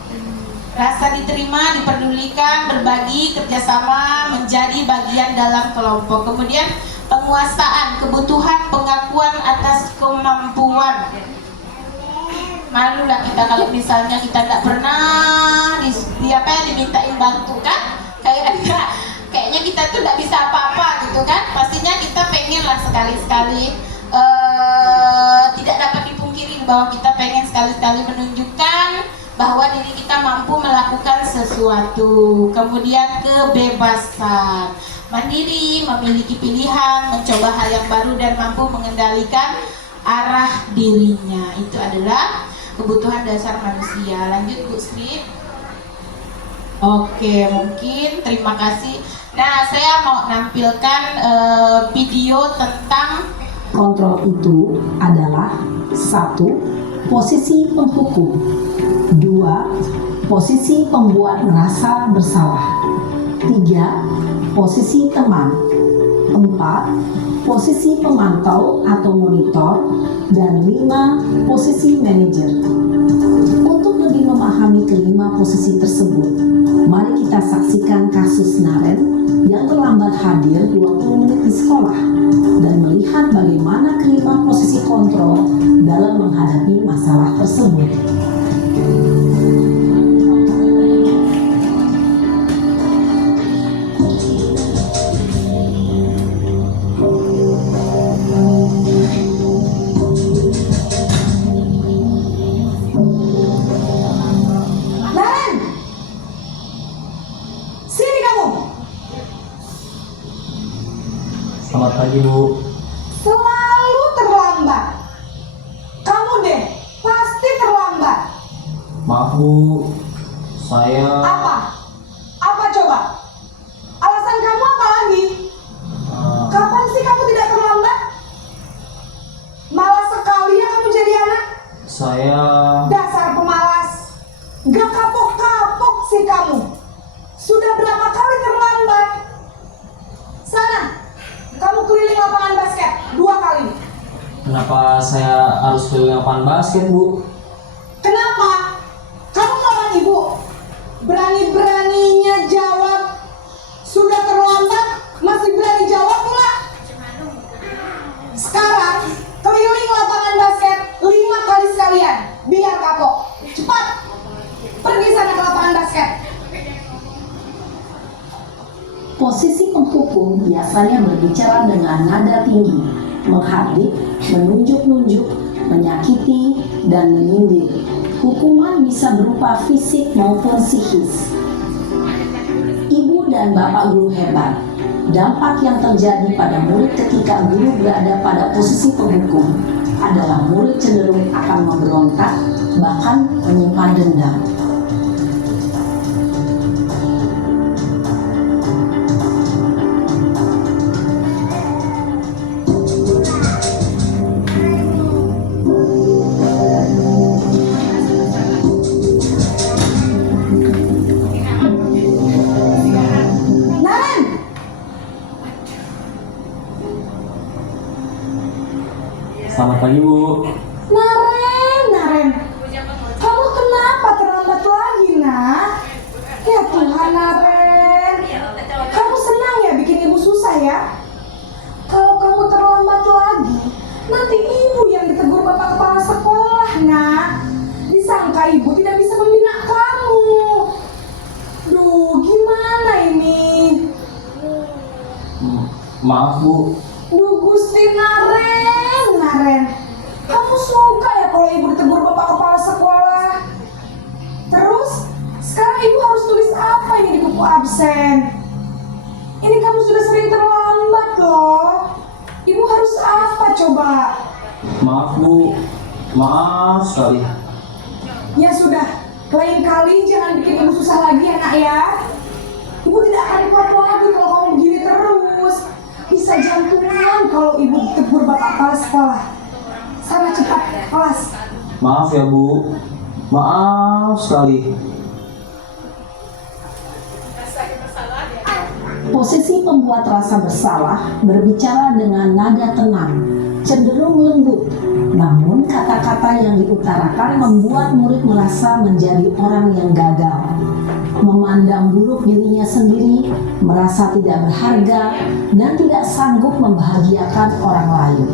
Rasa diterima, diperdulikan, berbagi, kerjasama, menjadi bagian dalam kelompok. Kemudian penguasaan, kebutuhan, pengakuan atas kemampuan. Malulah kita kalau misalnya kita tidak pernah dimintain bantu kan? Kayaknya kita tuh tidak bisa apa-apa gitu kan? Pastinya kita pengen lah sekali-sekali. Tidak dapat dipungkiri bahwa kita pengen sekali-sekali menunjukkan bahwa diri kita mampu melakukan sesuatu. Kemudian kebebasan. mandiri, memiliki pilihan, mencoba hal yang baru dan mampu mengendalikan arah dirinya. Itu adalah kebutuhan dasar manusia. Lanjut Bu Sri. Oke, mungkin terima kasih. Nah, saya mau nampilkan video tentang kontrol itu adalah 1. Posisi penghukum, 2. Posisi pembuat merasa bersalah, 3. Posisi teman, 4. Posisi pemantau atau monitor, dan 5. Posisi manajer. Untuk lebih memahami kelima posisi tersebut, mari kita saksikan kasus Naren yang terlambat hadir 20 menit di sekolah dan melihat bagaimana kelima posisi kontrol dalam menghadapi masalah tersebut. Naren, sini kamu. Selamat pagi, Bu. Selalu terlambat. Kamu deh, pasti terlambat. Maaf, Bu. Saya Apa? Apa coba? Alasan kamu apa lagi? Kapan sih kamu tidak terlambat? Malas sekali ya kamu jadi anak. saya Dasar pemalas. Gak kapok-kapok sih kamu. Sudah berapa kali terlambat? Sana, kamu keliling lapangan basket 2 kali. kenapa saya harus keliling lapangan basket, Bu? Kenapa? Kamu lawan ibu. Berani-beraninya jawab. Sudah terlambat, masih berani jawab pula. Sekarang, keliling lapangan basket 5 kali sekalian. Biar kapok. Cepat. Pergi sana ke lapangan basket. Posisi penghukum biasanya berbicara dengan nada tinggi, menghardik, menunjuk-nunjuk, menyakiti, dan menyindir. Hukuman bisa berupa fisik maupun psikis. Ibu dan bapak guru hebat. Dampak yang terjadi pada murid ketika guru berada pada posisi penghukum adalah murid cenderung akan memberontak, bahkan menyimpan dendam. Naren, Selamat pagi, Bu. Naren. Kamu kenapa terlambat lagi, nak? Ya Tuhan, Naren. Kamu senang ya bikin ibu susah ya? Kalau kamu terlambat lagi, nanti ibu yang ditegur bapak kepala sekolah, nak. Disangka ibu tidak bisa membina kamu. Duh, gimana ini? Maaf, Bu. Duh, Gusti Naren. Kamu suka ya kalau ibu ditegur bapak kepala sekolah? Terus, sekarang ibu harus tulis apa ini di buku absen? Ini kamu sudah sering terlambat loh. Ibu harus apa coba? Maaf, Bu. Maaf sekali. Ya sudah, lain kali jangan bikin ibu susah lagi ya nak ya. Ibu tidak akan kuat lagi kalau kamu begini terus. Bisa jantungan kalau ibu ditegur bapak kepala sekolah. Sana cepat kelas. Maaf ya, Bu. Maaf sekali. Posisi pembuat rasa bersalah berbicara dengan nada tenang, cenderung lembut. Namun kata-kata yang diutarakan membuat murid merasa menjadi orang yang gagal, memandang buruk dirinya sendiri, merasa tidak berharga, dan tidak sanggup membahagiakan orang lain.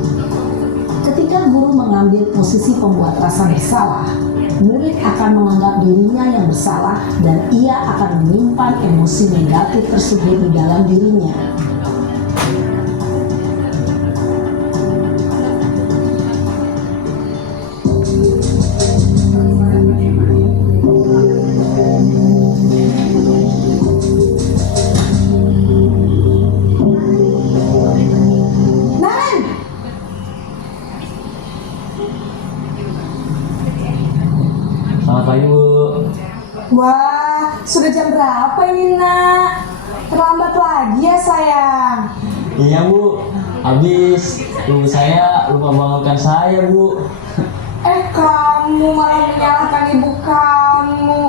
Ketika guru mengambil posisi pembuat rasa bersalah, murid akan menganggap dirinya yang bersalah dan ia akan menyimpan emosi negatif tersebut di dalam dirinya. Ya sayang. Iya Bu, habis ibu saya lupa bangunkan saya Bu. Kamu malah menyalahkan ibu kamu.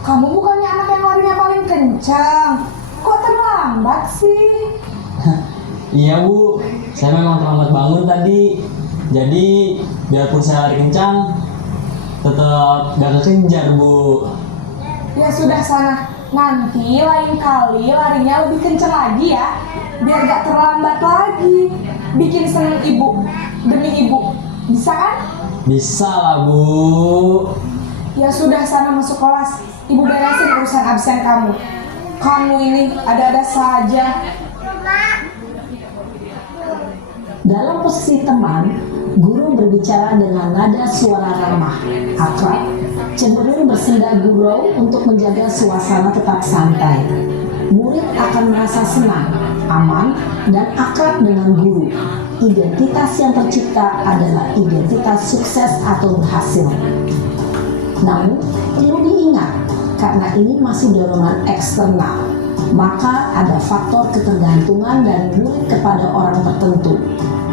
Kamu bukannya anak yang larinya paling kencang. Kok terlambat sih? Iya Bu, saya memang terlambat bangun tadi. Jadi biarpun saya lari kencang, tetap gak kekejar Bu. Ya sudah sana. Nanti lain kali larinya lebih kencang lagi ya. Biar gak terlambat lagi. Bikin seneng ibu. Demi ibu. Bisa kan? Bisa lah Bu. Ya sudah sana masuk kelas. Ibu beresin urusan absen kamu. Kamu ini ada-ada saja. Dalam posisi teman, guru berbicara dengan nada suara ramah, akrab, cenderung bersenda gurau untuk menjaga suasana tetap santai. Murid akan merasa senang, aman, dan akrab dengan guru. Identitas yang tercipta adalah identitas sukses atau berhasil. Namun, perlu diingat, karena ini masih dorongan eksternal, maka ada faktor ketergantungan dari murid kepada orang tertentu.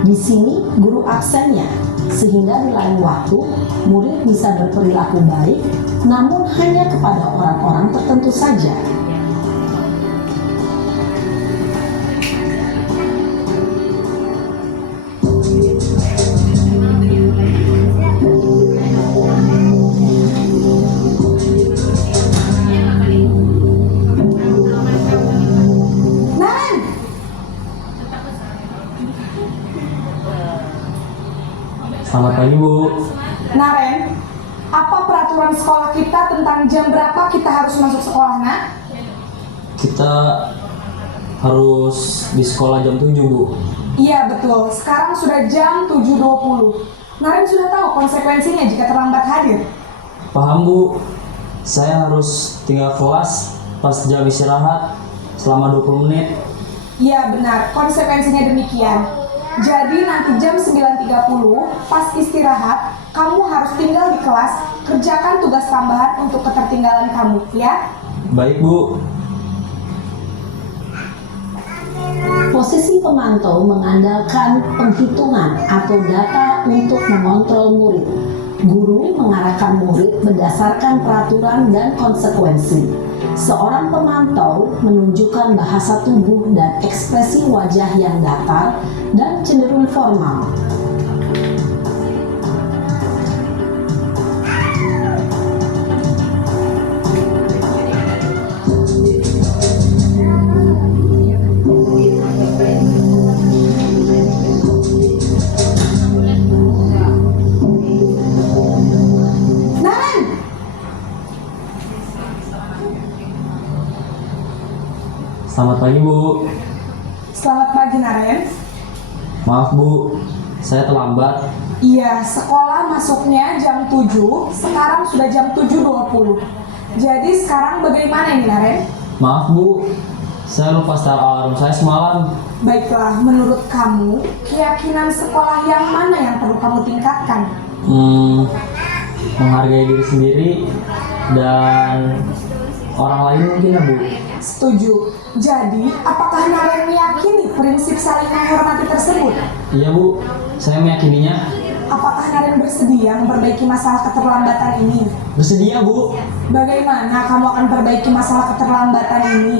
Di sini guru absennya, sehingga di lain waktu murid bisa berperilaku baik, namun hanya kepada orang-orang tertentu saja. Selamat pagi Bu. Naren, apa peraturan sekolah kita tentang jam berapa kita harus masuk sekolah, nak? Kita harus di sekolah jam 7 Bu. Iya betul, sekarang sudah jam 7.20. Naren sudah tahu konsekuensinya jika terlambat hadir. Paham Bu. Saya harus tinggal kelas pas jam istirahat selama 20 menit. Iya benar, konsekuensinya demikian. Jadi nanti jam 9.30 pas istirahat, kamu harus tinggal di kelas, kerjakan tugas tambahan untuk ketertinggalan kamu, ya? Baik Bu. Posisi pemantau mengandalkan penghitungan atau data untuk mengontrol murid. Guru mengarahkan murid berdasarkan peraturan dan konsekuensi. Seorang pemantau menunjukkan bahasa tubuh dan ekspresi wajah yang datar dan cenderung formal. Selamat pagi Bu. Selamat pagi Naren. Maaf Bu, saya terlambat. Iya, sekolah masuknya jam 7, sekarang sudah jam 7.20. Jadi sekarang bagaimana ini Naren? Maaf Bu, saya lupa setel alarm saya semalam. Baiklah, menurut kamu, keyakinan sekolah yang mana yang perlu kamu tingkatkan? Menghargai diri sendiri dan orang lain mungkin ya Bu. Setuju. Jadi, apakah Naren meyakini prinsip saling menghormati tersebut? Iya Bu, saya meyakininya. Apakah Naren bersedia memperbaiki masalah keterlambatan ini? Bersedia Bu. Bagaimana kamu akan perbaiki masalah keterlambatan ini?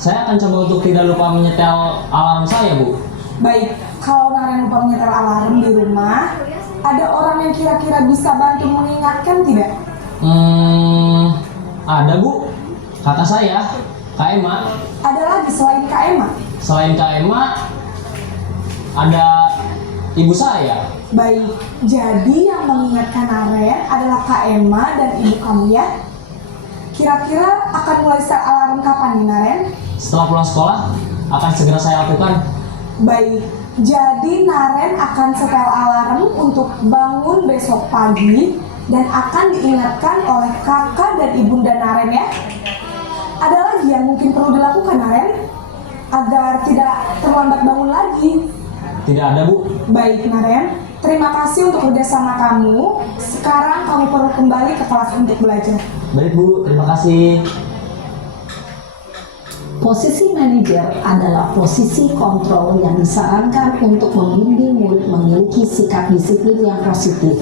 Saya akan coba untuk tidak lupa menyetel alarm saya Bu. Baik, kalau Naren lupa menyetel alarm di rumah, ada orang yang kira-kira bisa bantu mengingatkan tidak? Ada Bu, kakak saya, Kak Emma. Ada lagi selain Kak Emma? Selain Kak Emma, ada ibu saya. Baik, jadi yang mengingatkan Naren adalah Kak Emma dan ibu kamu ya? Kira-kira akan mulai set alarm kapan nih Naren? Setelah pulang sekolah, akan segera saya lakukan. Baik, jadi Naren akan setel alarm untuk bangun besok pagi dan akan diingatkan oleh kakak dan ibunda Naren ya. Ada lagi yang mungkin perlu dilakukan Naren agar tidak terlambat bangun lagi? Tidak ada Bu. Baik Naren, terima kasih untuk kerjasama kamu. Sekarang kamu perlu kembali ke kelas untuk belajar. Baik Bu, terima kasih. Posisi manajer adalah posisi kontrol yang disarankan untuk membimbing murid memiliki sikap disiplin yang positif,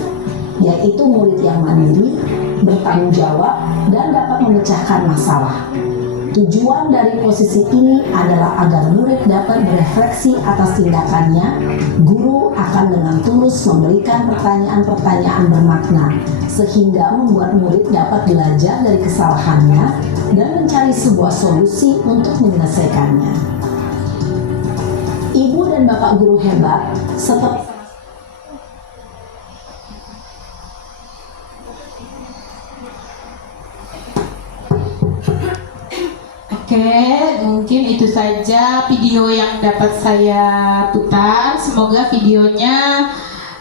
yaitu murid yang mandiri, bertanggung jawab, dan dapat memecahkan masalah. Tujuan dari posisi ini adalah agar murid dapat berefleksi atas tindakannya. Guru akan dengan tulus memberikan pertanyaan-pertanyaan bermakna, sehingga membuat murid dapat belajar dari kesalahannya dan mencari sebuah solusi untuk menyelesaikannya. Ibu dan Bapak guru hebat, seperti Oke, mungkin itu saja video yang dapat saya putar. Semoga videonya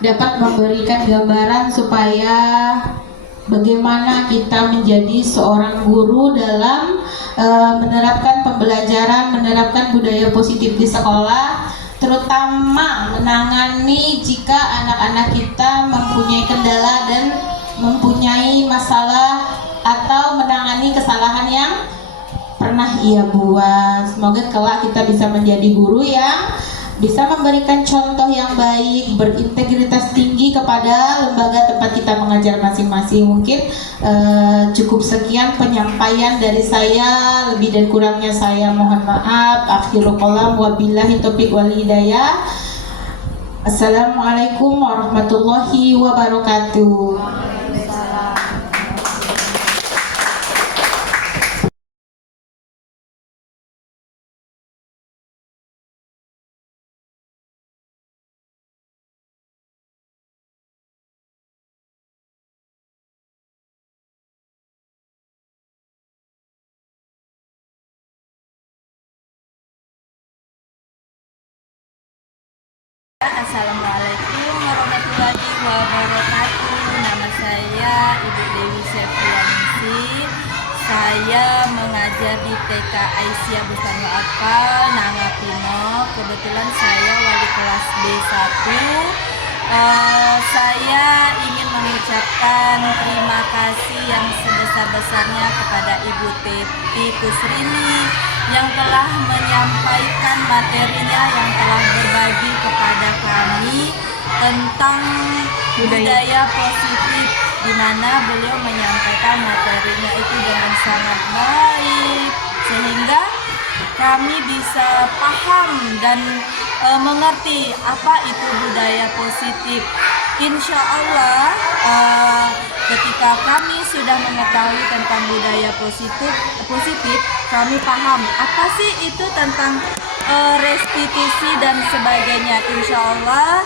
dapat memberikan gambaran supaya bagaimana kita menjadi seorang guru dalam menerapkan pembelajaran, menerapkan budaya positif di sekolah, terutama menangani jika anak-anak kita mempunyai kendala dan mempunyai masalah atau menangani kesalahan yang pernah ia buat. Semoga kelak kita bisa menjadi guru yang bisa memberikan contoh yang baik, berintegritas tinggi kepada lembaga tempat kita mengajar masing-masing. Mungkin cukup sekian penyampaian dari saya, lebih dan kurangnya saya mohon maaf. Akhirul kalam, wabillahi taufiq wal hidayah. Assalamualaikum warahmatullahi wabarakatuh. Assalamualaikum warahmatullahi wabarakatuh. Nama saya Ibu Dewi Septianingsi. Saya mengajar di TK Aisyah Bersama Akal, Nangapino. Kebetulan saya wali kelas B1. Saya ingin mengucapkan terima kasih yang sebesar-besarnya kepada Ibu Teti Kusrini yang telah menyampaikan materinya, yang telah berbagi kepada kami tentang budaya positif, di mana beliau menyampaikan materinya itu dengan sangat baik sehingga kami bisa paham dan mengerti apa itu budaya positif. Insya Allah ketika kami sudah mengetahui tentang budaya positif, kami paham apa sih itu tentang restitusi dan sebagainya. Insya Allah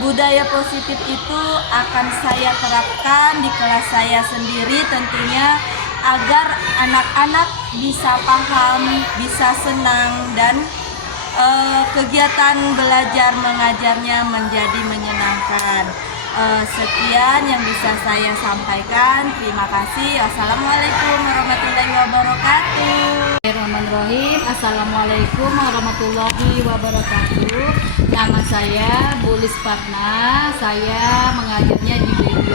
budaya positif itu akan saya terapkan di kelas saya sendiri tentunya, agar anak-anak bisa paham, bisa senang, dan kegiatan belajar mengajarnya menjadi menyenangkan. Sekian yang bisa saya sampaikan. Terima kasih. Wassalamualaikum warahmatullahi wabarakatuh. Bismillahirrahmanirrahim. Assalamualaikum warahmatullahi wabarakatuh. Nama saya Bulis Patna. Saya mengajarnya di B2,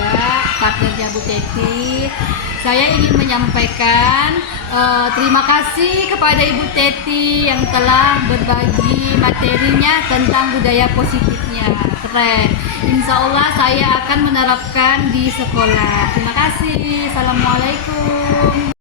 partnernya Bu Teti. Saya ingin menyampaikan terima kasih kepada Ibu Teti yang telah berbagi materinya tentang budaya positifnya. Keren. Insya Allah saya akan menerapkan di sekolah. Terima kasih. Assalamualaikum.